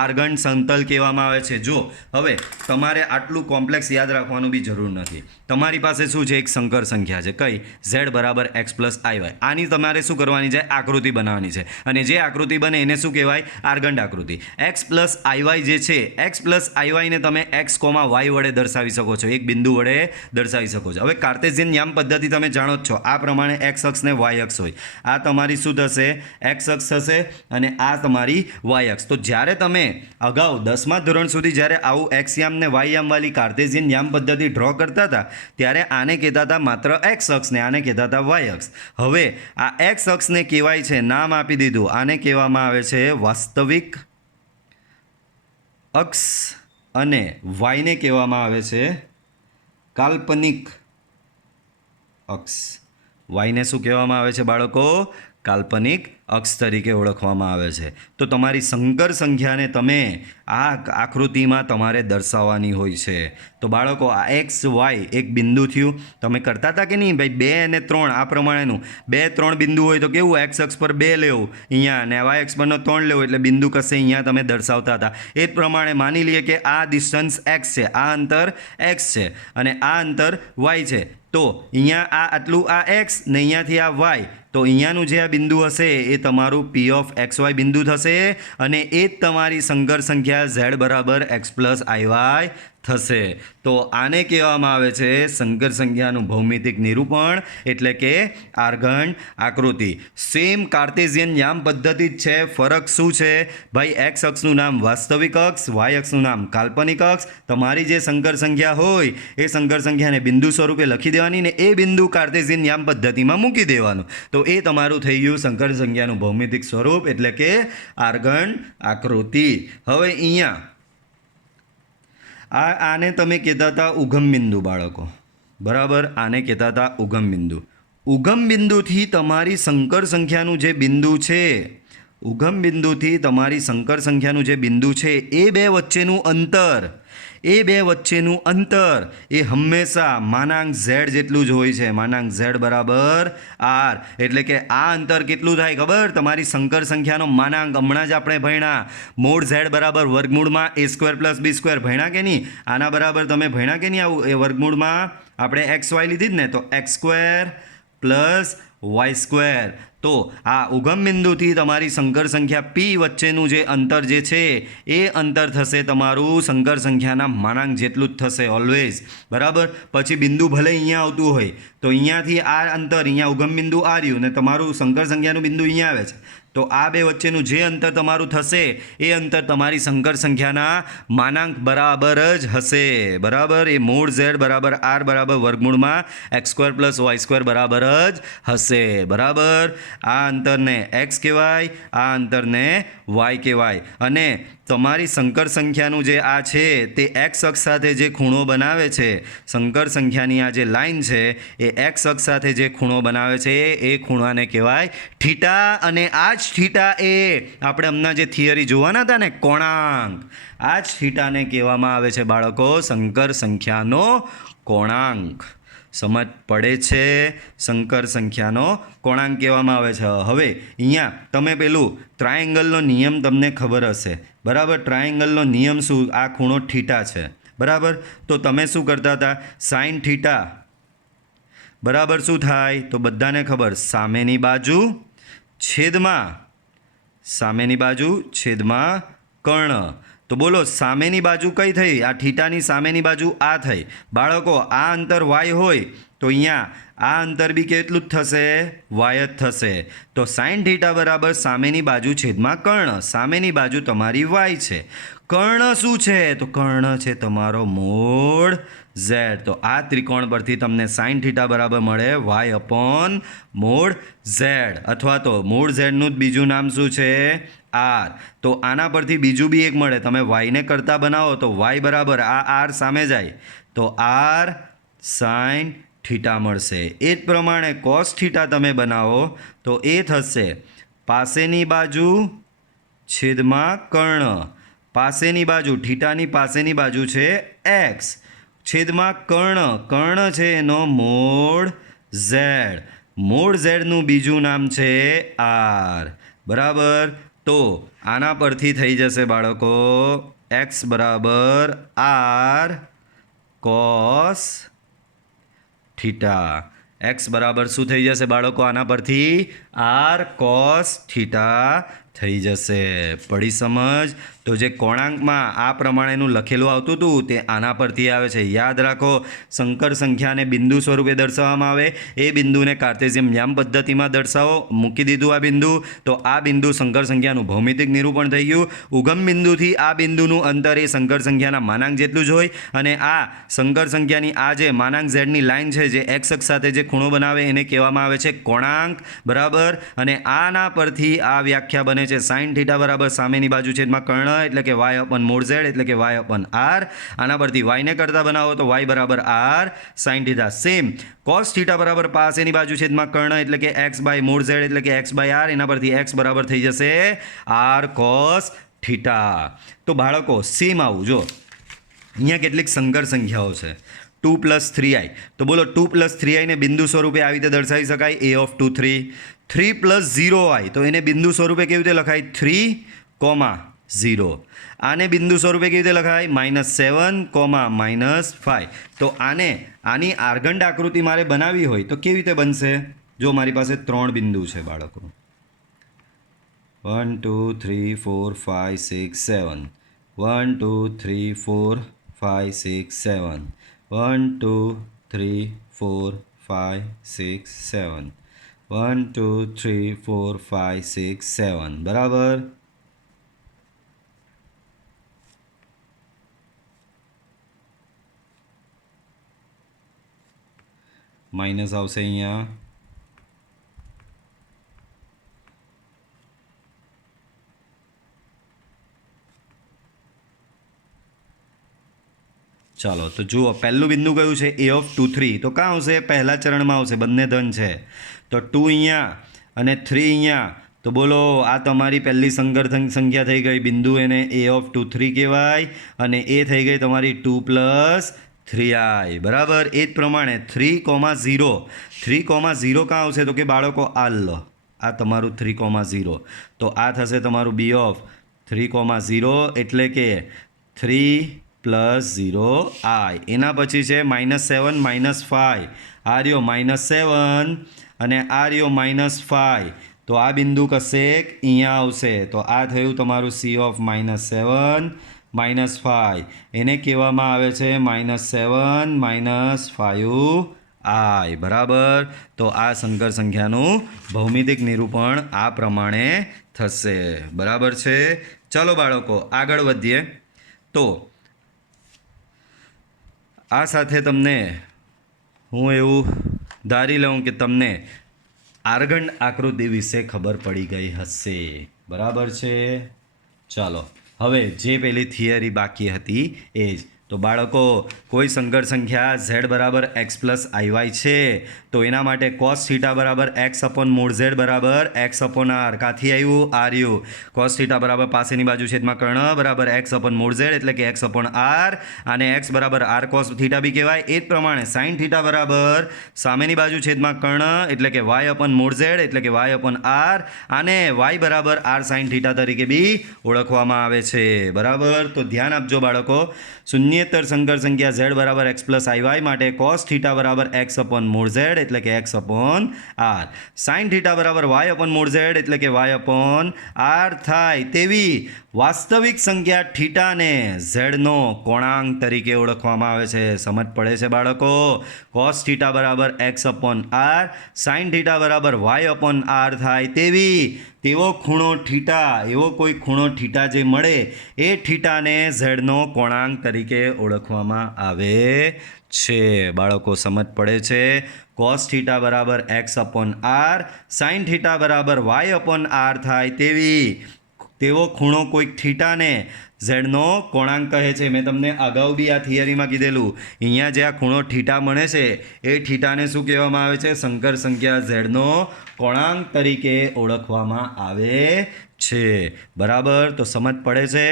આર્ગંડ સમતલ કહેવામાં આવે છે. જો હવે તમારે આટલું કોમ્પ્લેક્સ યાદ રાખવાનું બી જરૂર નથી. તમારી પાસે શું છે, એક સંકર સંખ્યા છે, કઈ z બરાબર x પ્લસ આઈ. આની તમારે શું કરવાની છે, આકૃતિ બનાવવાની છે. અને જે આકૃતિ બને એને શું કહેવાય, આર્ગંડ આકૃતિ. x પ્લસ આઈ જે છે, x પ્લસ આઈ ને તમે x, y વડે દર્શાવી શકો છો, એક બિંદુ વડે દર્શાવી શકો છો. હવે કાર્ટેશિયન યામ પદ્ધતિ તમે જાણો જ છો, આ પ્રમાણે x અક્ષ ને y અક્ષ હોય. આ તમારી શું થશે, x અક્ષ થશે અને આ તમારી y અક્ષ. તો જ્યારે તમે અગાઉ 10મા ધોરણ સુધી જ્યારે આવું x યામ ને y યામ વાળી કાર્ટેશિયન યામ પદ્ધતિ ડ્રો કરતા હતા ત્યારે આને કહેતા હતા માત્ર x અક્ષ ને આને કહેતા હતા y અક્ષ. હવે આ x અક્ષને કહેવાય છે, નામ આપી દીધું, આને કહેવામાં આવે છે વાસ્તવિક અક્ષ અને y ને કહેવામાં આવે છે કાલ્પનિક અક્ષ. વાયને શું કહેવામાં આવે છે બાળકો, કાલ્પનિક અક્ષ તરીકે ઓળખવામાં આવે છે. તો તમારી સંકર સંખ્યાને તમે આ આકૃતિમાં તમારે દર્શાવવાની હોય છે. તો બાળકો આ એક્સ વાય એક બિંદુ થયું. તમે કરતા હતા કે નહીં ભાઈ, 2 અને 3 આ પ્રમાણેનું 2 3 બિંદુ હોય તો કેવું, એક્સ અક્ષ પર 2 લેવું અહીંયા અને વાય અક્ષ પરનો 3 લેવું, એટલે બિંદુ કશે અહીંયા તમે દર્શાવતા હતા. એ જ પ્રમાણે માની લઈએ કે આ ડિસ્ટન્સ એક્સ છે, આ અંતર એક્સ છે અને આ અંતર વાય છે. તો અહીંયા આ આટલું આ એક્સ ને અહીંયાથી આ વાય, તો અહીંયાનું જે આ બિંદુ હશે એ તમારું પી ઓફ એક્સ વાય બિંદુ થશે અને એ જ તમારી સંકર સંખ્યા ઝેડ બરાબર એક્સ પ્લસ આઈ વાય થશે. તો આને કહેવામાં આવે છે સંકર સંખ્યાનું ભૌમિતિક નિરૂપણ, એટલે કે આર્ગંડ આકૃતિ. સેમ કાર્ટેશિયન યામ પદ્ધતિ જ છે. ફરક શું છે ભાઈ, એક્સ અક્ષનું નામ વાસ્તવિક અક્ષ, વાય અક્ષનું નામ કાલ્પનિક અક્ષ. તમારી જે સંકર સંખ્યા હોય એ સંકર સંખ્યાને બિંદુ સ્વરૂપે લખી દેવાની ને એ બિંદુ કાર્ટેશિયન યામ પદ્ધતિમાં મૂકી દેવાનું. તો એ તમારું થઈ ગયું સંકર સંખ્યાનું ભૌમિતિક સ્વરૂપ, એટલે કે આર્ગંડ આકૃતિ. હવે અહીંયા આને તમે કહેતા હતા ઉગમ બિંદુ બાળકો, બરાબર, આને કહેતા હતા ઉગમ બિંદુ. ઉગમ બિંદુથી તમારી સંકર સંખ્યાનું જે બિંદુ છે, ઉગમ બિંદુથી તમારી સંકર સંખ્યાનું જે બિંદુ છે એ બે વચ્ચેનું અંતર એ હંમેશા માનાંક ઝેડ જેટલું જ હોય છે. માનાંક ઝેડ બરાબર આર. એટલે કે આ અંતર કેટલું થાય ખબર, તમારી સંકર સંખ્યાનો માનાંક હમણાં જ આપણે ભણ્યા, મોડ ઝેડ બરાબર વર્ગમૂળમાં એ સ્ક્વેર પ્લસ બી સ્ક્વેર ભણ્યા કે નહીં, આના બરાબર તમે ભણ્યા કે નહીં, આવું એ વર્ગમૂળમાં આપણે એક્સ વાય લીધી જ ને, તો X square plus Y square. તો આ ઉગમ બિંદુથી તમારી સંકર સંખ્યા પી વચ્ચેનું જે અંતર જે છે એ અંતર થશે તમારું સંકર સંખ્યાના માનાંક જેટલું જ થશે ઓલવેઝ, બરાબર. પછી બિંદુ ભલે અહીંયા આવતું હોય તો અહીંયાથી આ અંતર, અહીંયા ઉગમ બિંદુ આ રહ્યું ને તમારું સંકર સંખ્યાનું બિંદુ અહીંયા આવે છે, તો આ બે વચ્ચેનું જે અંતર તમારું થશે એ અંતર તમારી સંકર સંખ્યાના માનાંક બરાબર જ હશે, બરાબર. એ મોડ ઝેડ બરાબર આર બરાબર વર્ગમૂળમાં X square plus Y square બરાબર જ હશે, બરાબર. આ અંતરને એક્સ કહેવાય, આ અંતરને વાય કહેવાય. અને તમારી સંકર સંખ્યાનું જે આ છે તે એક્સ અક્ષ સાથે જે ખૂણો બનાવે છે, સંકર સંખ્યાની આ જે લાઈન છે એ એક્સ અક્ષ સાથે જે ખૂણો બનાવે છે એ ખૂણાને કહેવાય થીટા. અને આ જ થીટા એ આપણે હમણાં જે થિયરી જોવાના હતા ને કોણાંક, આ જ થીટાને કહેવામાં આવે છે બાળકો સંકર સંખ્યાનો કોણાંક. સમજ પડે છે, સંકર સંખ્યાનો કોણાંક કહેવામાં આવે છે. હવે અહીંયા તમે પેલું ટ્રાયેંગલનો નિયમ તમને ખબર હશે, બરાબર. ટ્રાયેંગલનો નિયમ શું, આ ખૂણો થીટા છે, બરાબર. તો તમે શું કરતા હતા, સાઇન થીટા બરાબર શું થાય, તો બધાને ખબર, સામેની બાજુ છેદમાં કર્ણ. તો બોલો સામેની બાજુ કઈ થઈ, આ થીટાની સામેની બાજુ આ થઈ. બાળકો આ અંતર વાય હોય તો અહીંયા આ અંતર બી કેટલું જ થશે, વાય જ થશે. તો સાઇન થીટા બરાબર સામેની બાજુ છેદમાં કર્ણ. સામેની બાજુ તમારી વાય છે, કર્ણ શું છે, તો કર્ણ છે તમારો મોડ ઝેડ. તો આ ત્રિકોણ પરથી તમને સાઇન થીટા બરાબર મળે વાય અપોન મોડ ઝેડ, અથવા તો મોડ ઝેડનું જ બીજું નામ શું છે, આર. તો આના પરથી બીજું બી એક મળે, તમે વાયને કરતા બનાવો તો વાય બરાબર આ આર સામે જાય તો આર સાઇન થીટા મળશે. એ જ પ્રમાણે કોસ થીટા તમે બનાવો તો એ થશે પાસેની બાજુ છેદમાં કર્ણ, પાસેની બાજુ થીટાની પાસેની બાજુ છે એક્સ, છેદમાં કર્ણ, કર્ણ છે એનો મોડ ઝેડ, મોડ ઝેડનું બીજું નામ છે આર. બરાબર. તો આના પરથી થઈ જશે બાળકો એક્સ બરાબર આર કોસ થીટા. એક્સ બરાબર શું થઈ જશે બાળકો આના પરથી? આર કોસ થીટા થઈ જશે. પડી સમજ? તો જે કોણાંકમાં આ પ્રમાણેનું લખેલું આવતું હતું તે આના પરથી આવે છે. યાદ રાખો, સંકર સંખ્યાને બિંદુ સ્વરૂપે દર્શાવવામાં આવે, એ બિંદુને કાર્ટેશિયન યામ પદ્ધતિમાં દર્શાવો. મૂકી દીધું આ બિંદુ, તો આ બિંદુ સંકર સંખ્યાનું ભૌમિતિક નિરૂપણ થઈ ગયું. ઉગમ બિંદુથી આ બિંદુનું અંતર એ સંકર સંખ્યાના માનાંક જેટલું જ હોય, અને આ સંકર સંખ્યાની આ જે માનાંક ઝેડની લાઈન છે જે એક્સ અક્ષ સાથે જે ખૂણો બનાવે એને કહેવામાં આવે છે કોણાંક. બરાબર. અને આના પરથી આ વ્યાખ્યા બને છે સાઇન થીટા બરાબર સામેની બાજુ છેદમાં કર્ણ એટલે કે વાય અપન મોડ ઝેડ એટલે કે વાય અપન આર. આના પરથી વાયને કરતા બનાવો તો વાય બરાબર R sine theta. Same cos theta બરાબર પાસેની બાજુ છેદમાં કર્ણ એટલે કે એક્સ બાય મોડ ઝેડ એટલે કે એક્સ બાય આર. એના પરથી એક્સ બરાબર થઈ જશે આર કોસ થીટા. તો બાળકો સેમ આવું જો અહીંયા કેટલીક સંકર સંખ્યાઓ છે 2 + 3i. તો બોલો 2 + 3i ને બિંદુ સ્વરૂપે આવી રીતે દર્શાવી શકાય a of 2 3. 3 + 0i તો એને બિંદુ સ્વરૂપે કેવી રીતે લખાય? 3, 0. આને બિંદુ સ્વરૂપે કેવી રીતે લખાય? -7, -5. તો આની આર્ગંડ આકૃતિ મારે બનાવવી હોય તો કેવી રીતે બનશે? જો મારી પાસે 3 બિંદુ છે બાળકો, 1 2 3 4 5 6 7, 1 2 3 4 5 6 7, 1 2 3 4 5 6 7, 1 2 3 4 5 6 7. બરાબર. માઇનસ આવશે અહીંયા. ચાલો તો જુઓ પહેલું બિંદુ કયું છે? a of 2 3. તો ક્યાં આવશે? પહેલા ચરણમાં આવશે, બંને ધન છે. તો 2 અહીંયા અને 3 અહીંયા. તો બોલો આ તમારી પહેલી સંકર સંખ્યા થઈ ગઈ, બિંદુ એને a of 2 3 કહેવાય, અને એ થઈ ગઈ તમારી 2 + 3i. બરાબર. એ જ પ્રમાણે 3, 0. 3, 0 ક્યાં આવશે? તો કે બાળકો આ લો, આ તમારું 3, 0. તો આ થશે તમારું b of 3, 0 એટલે કે 3 + 0i. એના પછી છે -7 -5. આ રહ્યો -7 અને આ રહ્યો -5. તો આ બિંદુ કશેક અહીંયા આવશે. તો આ થયું તમારું c of -7 -5. એને કહેવામાં આવે છે -7 -5i. બરાબર. તો આ સંકર સંખ્યાનું ભૌમિતિક નિરૂપણ આ પ્રમાણે થશે. બરાબર છે. ચાલો બાળકો આગળ વધીએ. તો આ સાથે તમને હું એવું ધારી લઉં કે તમને આર્ગંડ આકૃતિ વિશે ખબર પડી ગઈ હશે. બરાબર છે. ચાલો હવે જે પેલી થિયરી બાકી હતી એ જ. તો બાળકો કોઈ સંકર સંખ્યા z બરાબર x + iy છે તો એના માટે cos થીટા બરાબર x અપોન મોડ z બરાબર x અપોન r. કાથી આવ્યું? આર્યું. cos થીટા બરાબર પાસેની બાજુ છેદમાં કર્ણ બરાબર x અપોન મોડ z એટલે કે x અપોન r. અને x બરાબર r cos થીટા બી કહેવાય. એ જ પ્રમાણે sin થીટા બરાબર સામેની બાજુ છેદમાં કર્ણ એટલે કે y અપોન મોડ z એટલે કે y અપોન r. આને y બરાબર r sin થીટા તરીકે બી ઓળખવામાં આવે છે. બરાબર. તો ધ્યાન આપજો બાળકો, શૂન્યેતર સંકર સંખ્યા z બરાબર x + iy માટે cos થીટા બરાબર x અપોન મોડ z એટલે કે x upon r. sin theta બરાબર y અપોન મોડ z એટલે કે y અપોન r થાય તેવી વાસ્તવિક સંખ્યા થીટાને ઝેડનો કોણાંક તરીકે ઓળખવામાં આવે છે. સમજ પડે છે બાળકો? cos થીટા બરાબર x upon r, sin theta બરાબર y અપોન r થાય તેવો ખૂણો થીટા, એવો કોઈ ખૂણો થીટા જે મળે એ થીટાને ઝેડનો કોણાંક તરીકે ઓળખવામાં આવે છે. બાળકો સમજ પડે છે? cos થીટા બરાબર x upon r, sin theta બરાબર y અપોન r થાય તેવો ખૂણો કોઈક થીટાને ઝેડનો કોણાંક કહે છે. મેં તમને અગાઉ બી આ થિયરીમાં કીધેલું, અહીંયા જે આ ખૂણો થીટા મળે છે એ થીટાને શું કહેવામાં આવે છે? સંકર સંખ્યા ઝેડનો કોણાંક તરીકે ઓળખવામાં આવે છે. બરાબર, તો સમજ પડે છે.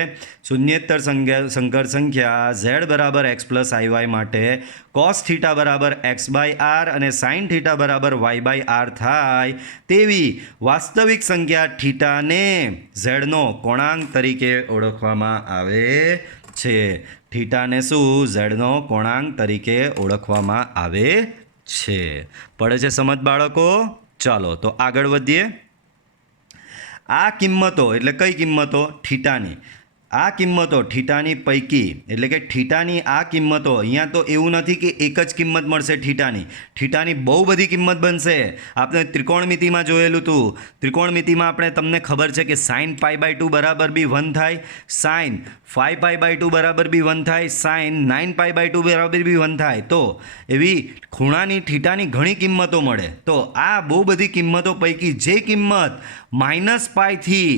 શૂન્યેતર સંકર સંખ્યા ઝેડ બરાબર એક્સ પ્લસ આઈ વાય માટે કોસ થીટા બરાબર એક્સ બાય આર અને સાઇન થીટા બરાબર વાય બાય આર થાય તેવી વાસ્તવિક સંખ્યા થીટાને ઝેડનો કોણાંક તરીકે ઓળખવામાં આવે છે. થીટાને શું? ઝેડનો કોણાંક તરીકે ઓળખવામાં આવે છે. પડે છે સમજ બાળકો? ચાલો તો આગળ વધીએ. આ કિંમતો એટલે કઈ કિંમતો? થીટાની. આ કિંમતો થીટાની પૈકી એટલે કે થીટાની આ કિંમતો, અહીંયા તો એવું નથી કે એક જ કિંમત મળશે થીટાની. થીટાની બહુ બધી કિંમત બનશે. આપણે ત્રિકોણમિતિમાં જોયેલું હતું. ત્રિકોણમિતિમાં આપણે તમને ખબર છે કે સાઇન પાઈ બાય 2 બરાબર બી 1 થાય, સાઇન 5 પાઈ બાય 2 બરાબર બી 1 થાય, સાઇન 9 પાઈ બાય 2 બરાબર બી 1 થાય. તો એવી ખૂણાની થીટાની ઘણી કિંમતો મળે. તો આ બહુ બધી કિંમતો પૈકી જે કિંમત માઇનસ પાઈથી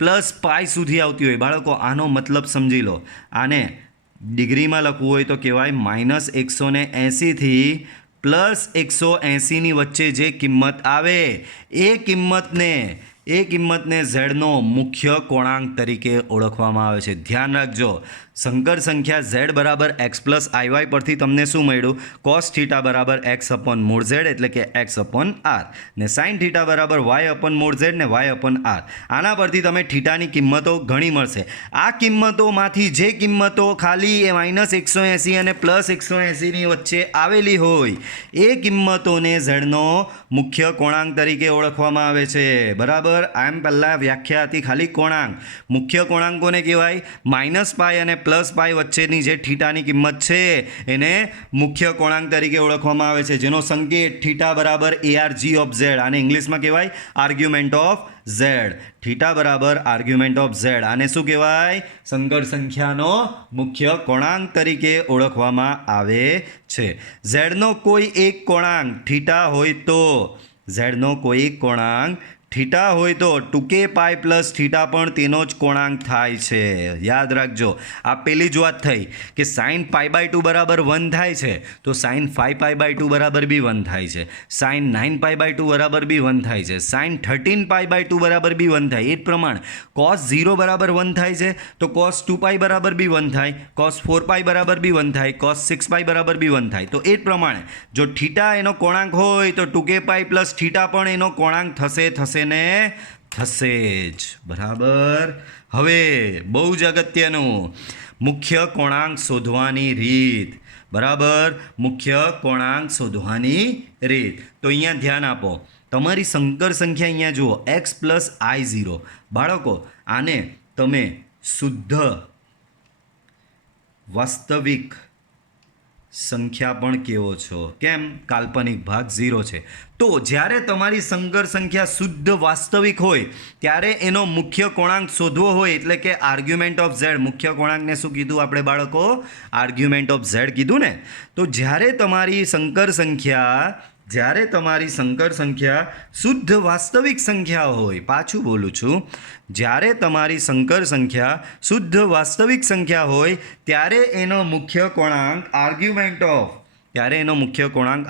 પ્લસ પાઈ સુધી આવતી હોય, બાળકો આનો મતલબ સમજી લો. આને ડિગ્રીમાં લખવું હોય તો કહેવાય -180 થી +180ની વચ્ચે જે કિંમત આવે એ કિંમતને ઝેડનો મુખ્ય કોણાંક તરીકે ઓળખવામાં આવે છે. ધ્યાન રાખજો, સંકર સંખ્યા ઝેડ બરાબર એક્સ પ્લસ આઈ વાય પરથી તમને શું મળ્યું? કોસ થીટા બરાબર એક્સ અપોન મોડ ઝેડ એટલે કે એક્સ અપોન આર, ને સાઇન થીટા બરાબર વાય અપોન મોડ ઝેડ ને વાય અપોન આર. આના પરથી તમે થીટાની કિંમતો ઘણી મળશે. આ કિંમતોમાંથી જે કિંમતો ખાલી -180 અને +180ની વચ્ચે આવેલી હોય એ કિંમતોને ઝેડનો મુખ્ય કોણાંક તરીકે ઓળખવામાં આવે છે. બરાબર, આમ પહેલાં વ્યાખ્યા હતી ખાલી કોણાંક. મુખ્ય કોણાંકોને કહેવાય -પાઈ અને પ્લસ પાઈ વચ્ચેની જે થીટાની કિંમત છે એને મુખ્ય કોણાંક તરીકે ઓળખવામાં આવે છે, જેનો સંકેત થીટા બરાબર ARG ઓફ ઝેડ. આને ઇંગ્લિશમાં કહેવાય આર્ગ્યુમેન્ટ ઓફ ઝેડ. થીટા બરાબર આર્ગ્યુમેન્ટ ઓફ ઝેડ. આને શું કહેવાય? સંકર સંખ્યાનો મુખ્ય કોણાંક તરીકે ઓળખવામાં આવે છે. ઝેડનો કોઈ એક કોણાંક થીટા હોય તો, ઝેડનો કોઈ એક કોણાંક થીટા હોય તો 2k પાઈ પ્લસ થીટા પણ તેનો જ કોણાંક થાય છે. યાદ રાખજો, આ પેલી જ વાત થઈ કે સાઇન પાઈ બાય 2 બરાબર 1 થાય છે તો સાઇન 5 પાઈ બાય 2 બરાબર બી 1 થાય છે, સાઇન 9 પાઈ બાય 2 બરાબર બી 1 થાય છે, સાઇન 13 પાઈ બાય 2 બરાબર બી 1 થાય. એ જ પ્રમાણે કોસ 0 બરાબર 1 થાય છે તો કોસ 2 પાઈ બરાબર બી 1 થાય, કોસ 4 પાઈ બરાબર બી 1 થાય, કોસ 6 પાઈ બરાબર બી 1 થાય. તો એ જ પ્રમાણે જો થીટા એનો કોણાંક હોય તો 2k પાઈ પ્લસ થીટા પણ એનો કોણાંક થશે ને થશે જ. બરાબર, હવે બહુ જ અગત્યનું મુખ્ય કોણાંક શોધવાની રીત. બરાબર, મુખ્ય કોણાંક શોધવાની રીત. તો અહીંયા ધ્યાન આપો, તમારી સંકર સંખ્યા અહીંયા જુઓ x પ્લસ I0. બાળકો આને તમે શુદ્ધ વાસ્તવિક સંખ્યા પણ કેવો છો. કેમ? કાલ્પનિક ભાગ 0 છે. તો જ્યારે તમારી સંકર સંખ્યા શુદ્ધ વાસ્તવિક હોય ત્યારે એનો મુખ્ય કોણાંક શોધવો હોય એટલે કે આર્ગ્યુમેન્ટ ઓફ ઝેડ. મુખ્ય કોણાંકને શું કીધું આપણે બાળકો? આર્ગ્યુમેન્ટ ઓફ ઝેડ કીધું ને. તો જ્યારે તમારી સંકર સંખ્યા શુદ્ધ વાસ્તવિક સંખ્યા હોય, પાછું બોલું છું, જ્યારે તમારી સંકર સંખ્યા શુદ્ધ વાસ્તવિક સંખ્યા હોય ત્યારે એનો મુખ્ય કોણાંક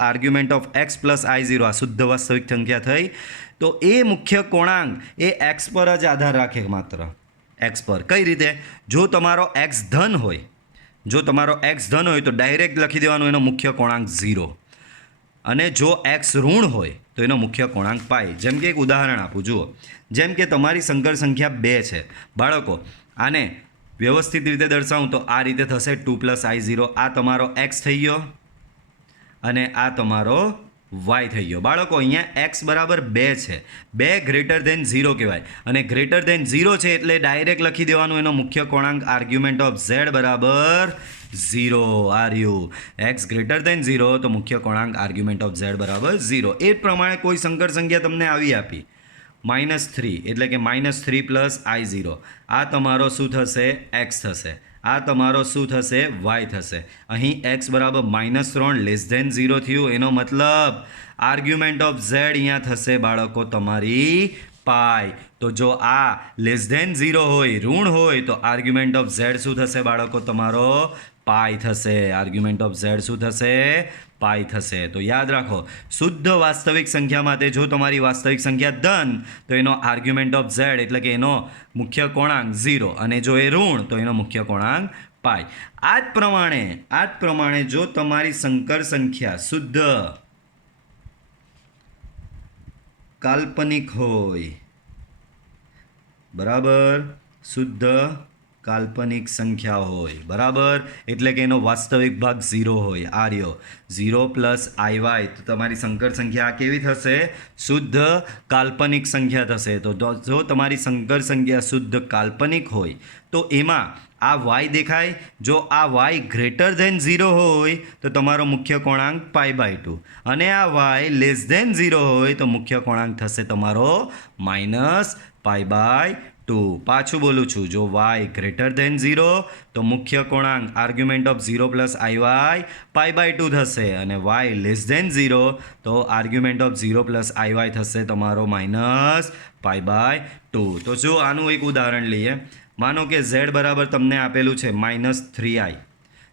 argument of x plus I0, આ શુદ્ધ વાસ્તવિક સંખ્યા થઈ. તો એ મુખ્ય કોણાંક એ x પર જ આધાર રાખે, માત્ર x પર. કઈ રીતે? જો તમારો x ધન હોય તો ડાયરેક્ટ લખી દેવાનું એનો મુખ્ય કોણાંક 0, અને જો x ઋણ હોય તો એનો મુખ્ય કોણાંક પાઈ. જેમ કે એક ઉદાહરણ આપું, જુઓ. જેમ કે તમારી સંકર સંખ્યા 2 છે. બાળકો આને વ્યવસ્થિત રીતે દર્શાવું તો આ રીતે થશે 2 પ્લસ I0. આ તમારો x થઈ ગયો અને આ તમારો y થઈ ગયો. બાળકો અહીંયા x બરાબર 2 છે, 2 ગ્રેટર ધેન 0 કહેવાય, અને ગ્રેટર ધેન 0 છે એટલે ડાયરેક્ટ લખી દેવાનું એનો મુખ્ય કોણાંક આર્ગ્યુમેન્ટ ઓફ z બરાબર 0. x ગ્રેટર ધેન 0 તો મુખ્ય કોણાંક આર્ગ્યુમેન્ટ ઓફ z બરાબર 0. એ જ પ્રમાણે કોઈ સંકર સંખ્યા તમને આવી આપી -3 એટલે કે -3 પ્લસ I0. આ તમારો શું થશે? x થશે. આ તમારો શું થશે? y થશે. અહીં x બરાબર -3 લેસ ધેન 0 થયું, એનો મતલબ આર્ગ્યુમેન્ટ ઓફ z અહીંયા થશે બાળકો તમારી પાઈ. તો જો આ લેસ ધેન 0 હોય, ઋણ હોય, તો આર્ગ્યુમેન્ટ ઓફ ઝેડ શું થશે બાળકો? તમારો પાઈ થશે. આર્ગ્યુમેન્ટ ઓફ ઝેડ શું થશે? પાઈ થશે. તો યાદ રાખો, શુદ્ધ વાસ્તવિક સંખ્યા માટે જો તમારી વાસ્તવિક સંખ્યા ધન, તો એનો આર્ગ્યુમેન્ટ ઓફ ઝેડ એટલે કે એનો મુખ્ય કોણાંક 0, અને જો એ ઋણ તો એનો મુખ્ય કોણાંક પાઈ. આ જ પ્રમાણે જો તમારી સંકર સંખ્યા શુદ્ધ કાલ્પનિક હોય, બરાબર, શુદ્ધ કાલ્પનિક સંખ્યા હોય, બરાબર, એટલે કે એનો વાસ્તવિક ભાગ 0 હોય, આ રહ્યો 0 પ્લસ IY, તો તમારી સંકર સંખ્યા કેવી થશે? શુદ્ધ કાલ્પનિક સંખ્યા થશે. તો જો તમારી સંકર સંખ્યા શુદ્ધ કાલ્પનિક હોય તો એમાં આ y દેખાય. જો આ y ગ્રેટર ધેન 0 હોય તો તમારો મુખ્ય કોણાંક π/2, અને આ y લેસ ધેન 0 હોય તો મુખ્ય કોણાંક થશે તમારો -π/2. પાછું બોલું છું, જો y ગ્રેટર ધેન 0 તો મુખ્ય કોણાંક આર્ગ્યુમેન્ટ ઓફ 0 પ્લસ IY π/2 થશે, અને y લેસ ધેન 0 તો આર્ગ્યુમેન્ટ ઓફ 0 પ્લસ IY થશે તમારો -π/2. તો જો આનું એક ઉદાહરણ લઈએ. માનો કે z બરાબર તમને આપેલું છે -3i,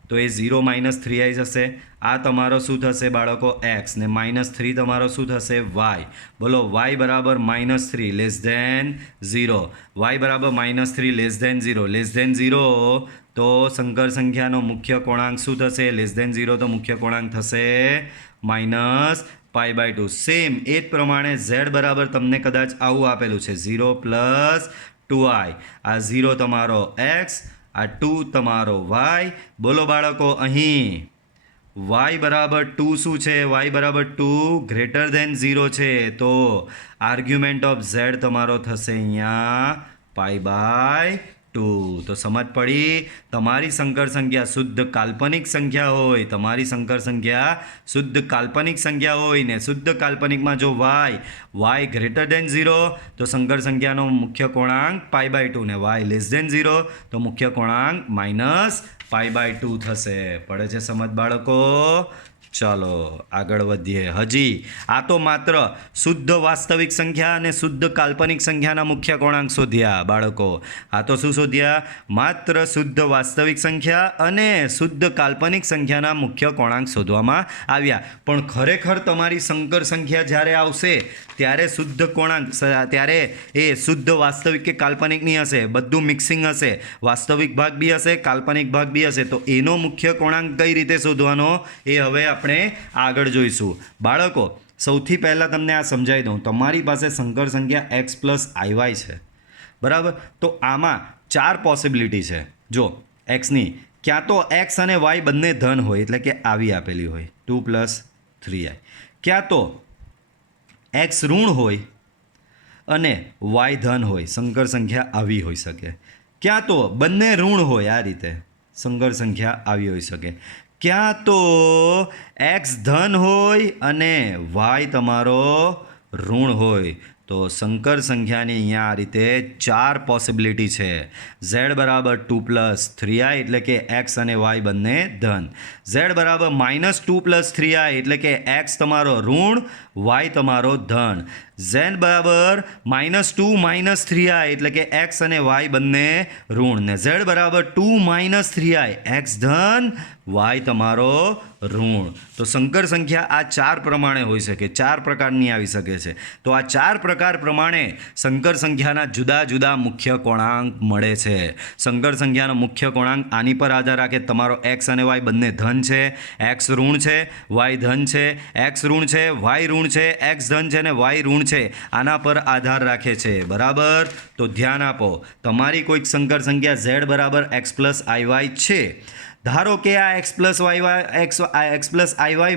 તો એ 0 -3i જશે. આ તમારો શું થશે બાળકો? x, ને -3 તમારો શું થશે? y. બોલો, y બરાબર -3 લેસ ધેન 0, y બરાબર -3 લેસ ધેન 0, લેસ ધેન 0 તો સંકર સંખ્યાનો મુખ્ય કોણાંક શું થશે? લેસ ધેન 0 તો મુખ્ય કોણાંક થશે -π/2. સેમ એ જ પ્રમાણે z બરાબર તમને કદાચ આવું આપેલું છે 0 પ્લસ 2i, આ 0 તમારો x, આ 2 તમારો y. બોલો બાળકો, અહીં y બરાબર 2 શું છે? y બરાબર 2 ગ્રેટર ધેન 0 છે, તો આર્ગ્યુમેન્ટ ઓફ z તમારો થશે અહીંયા π/2. તો સમજ પડી? તમારી સંકર સંખ્યા શુદ્ધ કાલ્પનિક સંખ્યા હોય, તમારી સંકર સંખ્યા શુદ્ધ કાલ્પનિક સંખ્યા હોય ને શુદ્ધ કાલ્પનિકમાં જો y ગ્રેટર ધેન 0 તો સંકર સંખ્યાનો મુખ્ય કોણાંક π/2, ને y લેસ ધેન 0 તો મુખ્ય કોણાંક -π/2 થશે. પડે છે સમજ બાળકો? ચાલો આગળ વધીએ. હજી આ તો માત્ર શુદ્ધ વાસ્તવિક સંખ્યા અને શુદ્ધ કાલ્પનિક સંખ્યાના મુખ્ય કોણાંક શોધ્યા બાળકો. આ તો શું શોધ્યા? માત્ર શુદ્ધ વાસ્તવિક સંખ્યા અને શુદ્ધ કાલ્પનિક સંખ્યાના મુખ્ય કોણાંક શોધવામાં આવ્યા. પણ ખરેખર તમારી સંકર સંખ્યા જ્યારે આવશે ત્યારે શુદ્ધ કોણાંક, ત્યારે એ શુદ્ધ વાસ્તવિક કે કાલ્પનિક નહીં હશે, બધું મિક્સિંગ હશે. વાસ્તવિક ભાગ બી હશે, કાલ્પનિક ભાગ બી હશે. તો એનો મુખ્ય કોણાંક કઈ રીતે શોધવાનો એ હવે આપણે આગળ જોઈશું. બાળકો, સૌથી પહેલાં તમને આ સમજાવી દઉં. તમારી પાસે સંકર સંખ્યા x પ્લસ IY છે, બરાબર. તો આમાં 4 પોસિબિલિટી છે. જો એક્સની ક્યાં તો x અને y બંને ધન હોય, એટલે કે આવી આપેલી હોય 2 + 3i, ક્યાં તો x ઋણ હોય અને y ધન હોય, સંકર સંખ્યા આવી હોઈ શકે. ક્યાં તો બંને ઋણ હોય, આ રીતે સંકર સંખ્યા આવી હોઈ શકે. ક્યાં તો x ધન હોય અને y તમારો ઋણ હોય. તો સંકર સંખ્યાની અહીંયા આ રીતે 4 પોસિબિલિટી છે. z બરાબર 2 + 3i એટલે કે x અને y બંને ધન. z બરાબર -2 + 3i એટલે કે x તમારો ઋણ, y તમારો ધન. z બરાબર -2 - 3i એટલે કે x અને y બંને ઋણ, ને z બરાબર 2 - 3i x ધન, y તમારો ઋણ. તો સંકર સંખ્યા આ 4 પ્રમાણે હોઈ શકે, 4 પ્રકારની આવી શકે છે. તો આ 4 પ્રકાર પ્રમાણે સંકર સંખ્યાના જુદા જુદા મુખ્ય કોણાંક મળે છે. સંકર સંખ્યાનો મુખ્ય કોણાંક આની પર આધાર રાખે. તમારો x અને y બંને ધન છે, x ઋણ છે, y ધન છે, x ઋણ છે, y ઋણ છે, x ધન છે, અને y ઋણ છે. આના પર આધાર રાખે છે, બરાબર. તો ધ્યાન આપો, તમારી કોઈક સંકર સંખ્યા z બરાબર x પ્લસ IY છે. ધારો કે આ x પ્લસ IY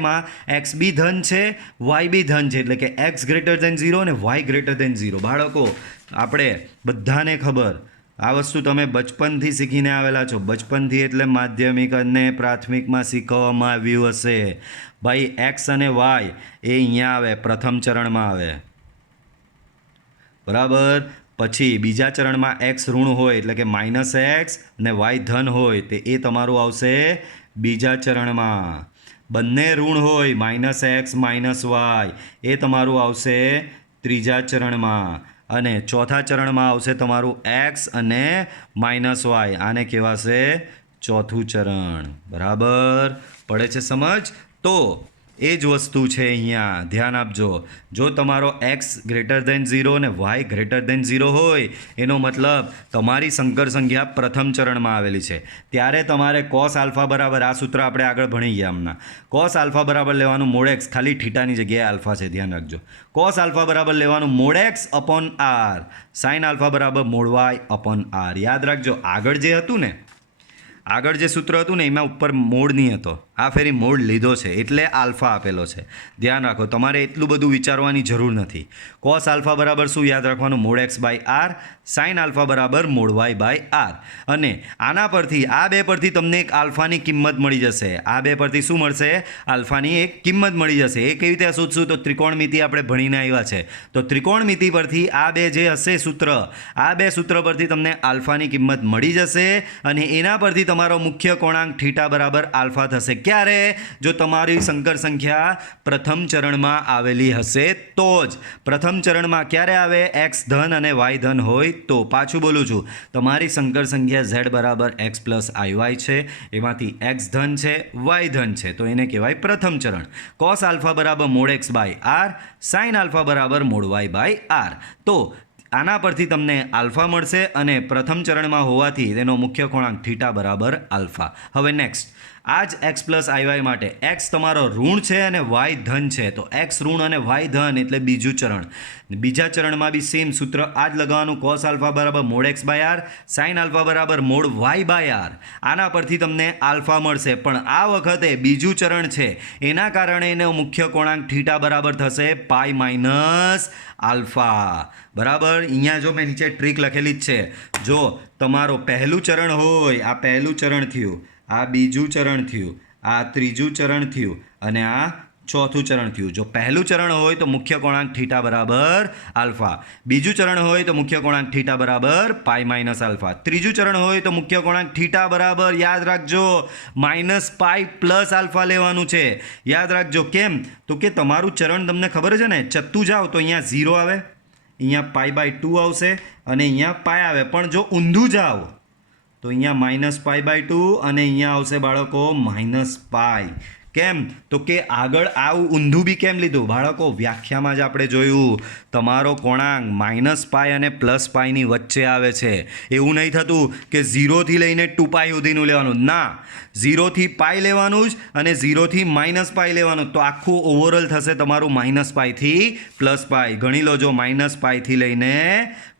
માં x બી ધન છે, y બી ધન છે, એટલે કે x ગ્રેટર ધેન 0 અને y ગ્રેટર ધેન 0. બાળકો, આપણે બધાને ખબર, આ વસ્તુ તમે બચપનથી શીખીને આવેલા છો. બચપનથી એટલે માધ્યમિક અને પ્રાથમિકમાં શીખવવામાં આવ્યું હશે. ભાઈ x અને y એ અહીંયા આવે, પ્રથમ ચરણમાં આવે, બરાબર. પછી બીજા ચરણમાં x ઋણ હોય એટલે કે -x અને y ધન હોય, તે એ તમારું આવશે બીજા ચરણમાં. બંને ઋણ હોય -x - y એ તમારું આવશે ત્રીજા ચરણમાં. અને ચોથા ચરણમાં આવશે તમારું એક્સ અને માઇનસ વાય. આને કહેવાશે ચોથું ચરણ. બરાબર પડે છે સમજ? તો એ જ વસ્તુ છે અહીંયા, ધ્યાન આપજો. જો તમારો એક્સ ગ્રેટર દેન 0 અને વાય ગ્રેટર દેન 0 હોય, એનો મતલબ તમારી સંકર સંખ્યા પ્રથમ ચરણમાં આવેલી છે. ત્યારે તમારે કોસ આલ્ફા બરાબર, આ સૂત્ર આપણે આગળ ભણી ગયા હમણાં, કોસ આલ્ફા બરાબર લેવાનું મોડ એક્સ, ખાલી થીટાની જગ્યાએ આલ્ફા છે, ધ્યાન રાખજો. કોસ આલ્ફા બરાબર લેવાનું mod X upon R, sine alpha બરાબર મોડ વાય અપોન આર. યાદ રાખજો, આગળ જે હતું ને, આગળ જે સૂત્ર હતું ને એમાં ઉપર મોડ નહીં હતો, આ ફેરી મોડ લીધો છે એટલે આલ્ફા આપેલો છે. ધ્યાન રાખો, તમારે એટલું બધું વિચારવાની જરૂર નથી. કોસ આલ્ફા બરાબર શું યાદ રાખવાનું? Mod X by R, sine alpha બરાબર મોડ વાય બાય આર. અને આના પરથી, આ બે પરથી તમને એક આલ્ફાની કિંમત મળી જશે. આ બે પરથી શું મળશે? આલ્ફાની એક કિંમત મળી જશે. એ કેવી રીતે શોધશું? તો ત્રિકોણમિતિ આપણે ભણીને આવ્યા છે, તો ત્રિકોણમિતિ પરથી આ બે જે હશે સૂત્ર, આ બે સૂત્ર પરથી તમને આલ્ફાની કિંમત મળી જશે અને એના પરથી તમારો મુખ્ય કોણાંક થીટા બરાબર આલ્ફા થશે. ક્યારે? જો તમારી સંકર સંખ્યા પ્રથમ ચરણમાં આવેલી હશે તો જ. પ્રથમ ચરણમાં ક્યારે આવે? એક્સ ધન અને વાય ધન હોય તો. પાછું બોલું છું, તમારી સંકર સંખ્યા ઝેડ બરાબર એક્સ પ્લસ આઈ વાય છે, એમાંથી એક્સ ધન છે, વાય ધન છે, તો એને કહેવાય પ્રથમ ચરણ. કોસ આલ્ફા બરાબર mod X by R, sine alpha બરાબર મોડ વાય બાય આર. તો આના પરથી તમને આલ્ફા મળશે અને પ્રથમ ચરણમાં હોવાથી તેનો મુખ્ય કોણાંક થીટા બરાબર આલ્ફા. હવે નેક્સ્ટ, આ જ એક્સ પ્લસ આઈ વાય માટે એક્સ તમારો ઋણ છે અને વાય ધન છે, તો એક્સ ઋણ અને વાય ધન એટલે બીજું ચરણ. બીજા ચરણમાં બી સેમ સૂત્ર આ જ લગાવવાનું. કોસ આલ્ફા બરાબર mod X by R, sine alpha બરાબર મોડ વાય બાય આર. આના પરથી તમને આલ્ફા મળશે, પણ આ વખતે બીજું ચરણ છે એના કારણે એનો મુખ્ય કોણાંક થીટા બરાબર થશે પાઈ માઇનસ આલ્ફા. બરાબર, અહીંયા જો મેં નીચે ટ્રીક લખેલી જ છે. જો તમારો પહેલું ચરણ હોય, આ પહેલું ચરણ થયું, આ બીજું ચરણ થયું, આ ત્રીજું ચરણ થયું અને આ ચોથું ચરણ થયું. જો પહેલું ચરણ હોય તો મુખ્ય કોણાંક થીટા બરાબર આલ્ફા, બીજું ચરણ હોય તો મુખ્ય કોણાંક થીટા બરાબર પાઈ માઇનસ આલ્ફા, ત્રીજું ચરણ હોય તો મુખ્ય કોણાંક થીટા બરાબર, યાદ રાખજો, માઇનસ પાઈ પ્લસ આલ્ફા લેવાનું છે. યાદ રાખજો. કેમ? તો કે તમારું ચરણ તમને ખબર છે ને, ચત્તું જાઓ તો અહીંયા 0 આવે, અહીંયા પાઈ બાય 2 આવશે અને અહીંયા પાઈ આવે. પણ જો ઊંધું જાઓ તો અહીંયા માઇનસ પાઈ બાય 2 અને અહીંયા આવશે બાળકો માઇનસ પાઈ. કેમ? તો કે આગળ આવું ઊંધું બી કેમ લીધું બાળકો? વ્યાખ્યામાં જ આપણે જોયું, તમારો કોણાંક માઇનસ પાઈ અને પ્લસ પાઈની વચ્ચે આવે છે. એવું નહીં થતું કે 0થી લઈને 2 પાઈ સુધીનું લેવાનું, ના, 0થી પાઈ લેવાનું જ અને 0થી માઇનસ પાઈ લેવાનું. તો આખું ઓવરઓલ થશે તમારું માઇનસ પાઈથી પ્લસ પાઈ. ગણી લો, જો માઇનસ પાઈથી લઈને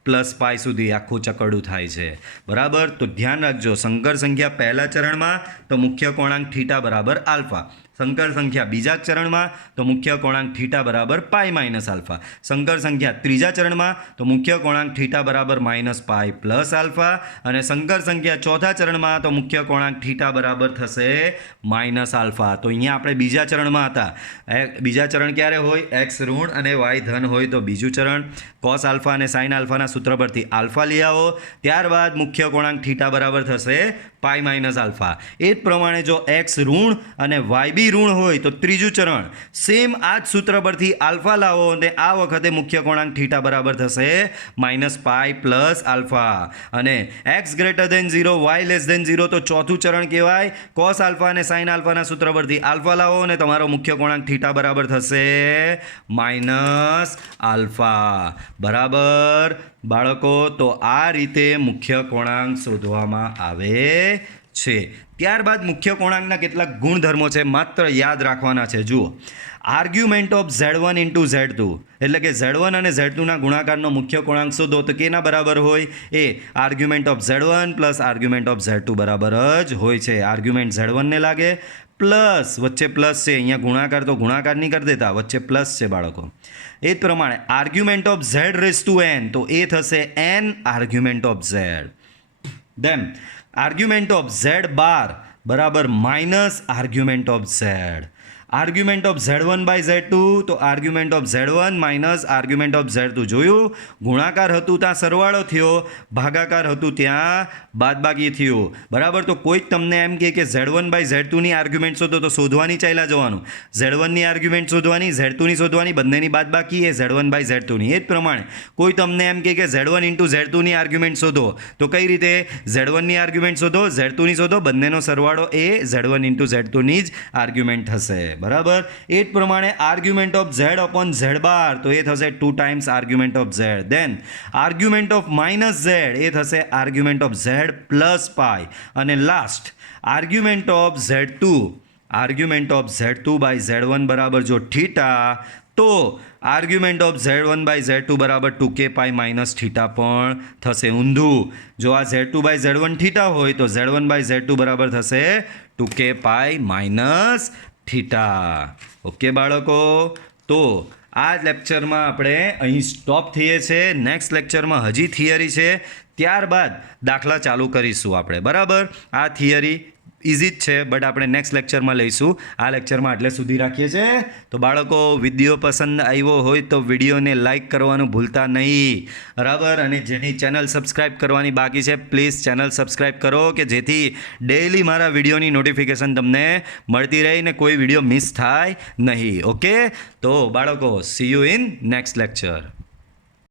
પ્લસ પાઈ સુધી આખું ચકરડું થાય છે. બરાબર, તો ધ્યાન રાખજો, સંકર સંખ્યા પહેલા ચરણમાં તો મુખ્ય કોણાંક થીટા બરાબર આલ્ફા, સંકર સંખ્યા બીજા ચરણમાં તો મુખ્ય કોણાંક થીટા બરાબર પાઈ માઇનસ આલ્ફા, સંકર સંખ્યા ત્રીજા ચરણમાં તો મુખ્ય કોણાંક થીટા બરાબર માઇનસ પાઈ પ્લસ આલ્ફા, અને સંકર સંખ્યા ચોથા ચરણમાં તો મુખ્ય કોણાંક થીટા બરાબર થશે માઇનસ આલ્ફા. તો અહીંયા આપણે બીજા ચરણમાં હતા. બીજા ચરણ ક્યારે હોય? એક્સ ઋણ અને વાય ધન હોય તો બીજું ચરણ. કોસ આલ્ફા અને સાઇન આલ્ફાના સૂત્ર પરથી આલ્ફા લઈ આવો, ત્યારબાદ મુખ્ય કોણાંક થીટા બરાબર થશે પાઈ માઇનસ આલ્ફા. એ જ પ્રમાણે જો એક્સ ઋણ અને વાય બી ઋણ હોય તો ત્રીજું ચરણ સેમ આ જ સૂત્ર પરથી આલ્ફા લાવો અને આ વખતે મુખ્ય કોણાંક થીટા બરાબર થશે માઇનસ પાઈ પ્લસ આલ્ફા. અને X greater than 0, Y less than 0 તો ચોથું ચરણ કહેવાય. કોસ આલ્ફા અને સાઇન આલ્ફાના સૂત્ર પરથી આલ્ફા લાવો અને તમારો મુખ્ય કોણાંક થીટા બરાબર થશે માઇનસ આલ્ફા. બરાબર બાળકો, તો આ રીતે મુખ્ય કોણાંક શોધવામાં આવે છે. ત્યારબાદ મુખ્ય કોણાંકના કેટલાક ગુણધર્મો છે, માત્ર યાદ રાખવાના છે. જુઓ, argument of Z1 into Z2, એટલે કે Z1 અને Z2ના ગુણાકારનો મુખ્ય કોણાંક શોધો તો કેના બરાબર હોય? એ argument of Z1 plus argument of Z2 બરાબર જ હોય છે. આર્ગ્યુમેન્ટ Z1 ને લાગે પ્લસ, વચ્ચે પ્લસ છે, અહીંયા ગુણાકાર તો ગુણાકાર નહીં કરી દેતા, વચ્ચે પ્લસ છે બાળકો. એ જ પ્રમાણે argument of Z raise to n તો એ થશે n argument of Z. Then argument of Z bar બરાબર minus argument of Z. Argument of Z1 by Z2 તો argument of Z1 minus argument of Z2 જોયું, ગુણાકાર હતું ત્યાં સરવાળો થયો, ભાગાકાર હતું ત્યાં બાદબાકી થયું, બરાબર. તો કોઈક તમને એમ કહે કે Z1 બાય Z2 ની આર્ગ્યુમેન્ટ શોધો તો શોધવાની ચાલ્યા જવાનું, Z1 ની આર્ગ્યુમેન્ટ શોધવાની, Z2 ની શોધવાની, બંનેની બાદબાકી એ Z1 બાય Z2 ની. એ જ પ્રમાણે કોઈ તમને એમ કહે કે Z1 ઇન્ટુ Z2 ની આર્ગ્યુમેન્ટ શોધો તો કઈ રીતે Z1 ની આર્ગ્યુમેન્ટ શોધો, Z2 ની શોધો, બંનેનો સરવાળો એ Z1 ઇન્ટુ Z2 ની જ આર્ગ્યુમેન્ટ થશે, બરાબર. એ જ પ્રમાણે argument of Z upon Z bar તો એ થશે 2 times argument of Z. Then argument of minus Z એ થશે argument of Z plus pi. અને last argument of Z2, argument of Z2 by Z1 બરાબર જો થીટા, તો argument of Z1 by Z2 બરાબર 2k પાઈ માઇનસ થીટા પણ થશે. ઊંધું, જો આ Z2 બાય Z1 થીટા હોય તો Z1 બાય Z2 બરાબર થશે 2k pi minus theta. Okay બાળકો, તો આ લેક્ચરમાં આપણે અહીં સ્ટોપ થઈએ છીએ. નેક્સ્ટ લેક્ચરમાં હજી થિયરી છે, ત્યારબાદ દાખલા ચાલુ કરીશું આપણે, બરાબર. આ થિયરી ઇઝી જ છે, બટ આપણે નેક્સ્ટ લેક્ચરમાં લઈશું. આ લેક્ચરમાં એટલે સુધી રાખીએ છીએ. તો બાળકો, વિડીયો પસંદ આવ્યો હોય તો વિડીયોને લાઇક કરવાનું ભૂલતા નહીં, બરાબર. અને જેની ચેનલ સબસ્ક્રાઈબ કરવાની બાકી છે, પ્લીઝ ચેનલ સબસ્ક્રાઈબ કરો કે જેથી ડેઈલી મારા વિડીયોની નોટિફિકેશન તમને મળતી રહે ને કોઈ વિડીયો મિસ થાય નહીં. ઓકે, તો બાળકો, C you in next lecture.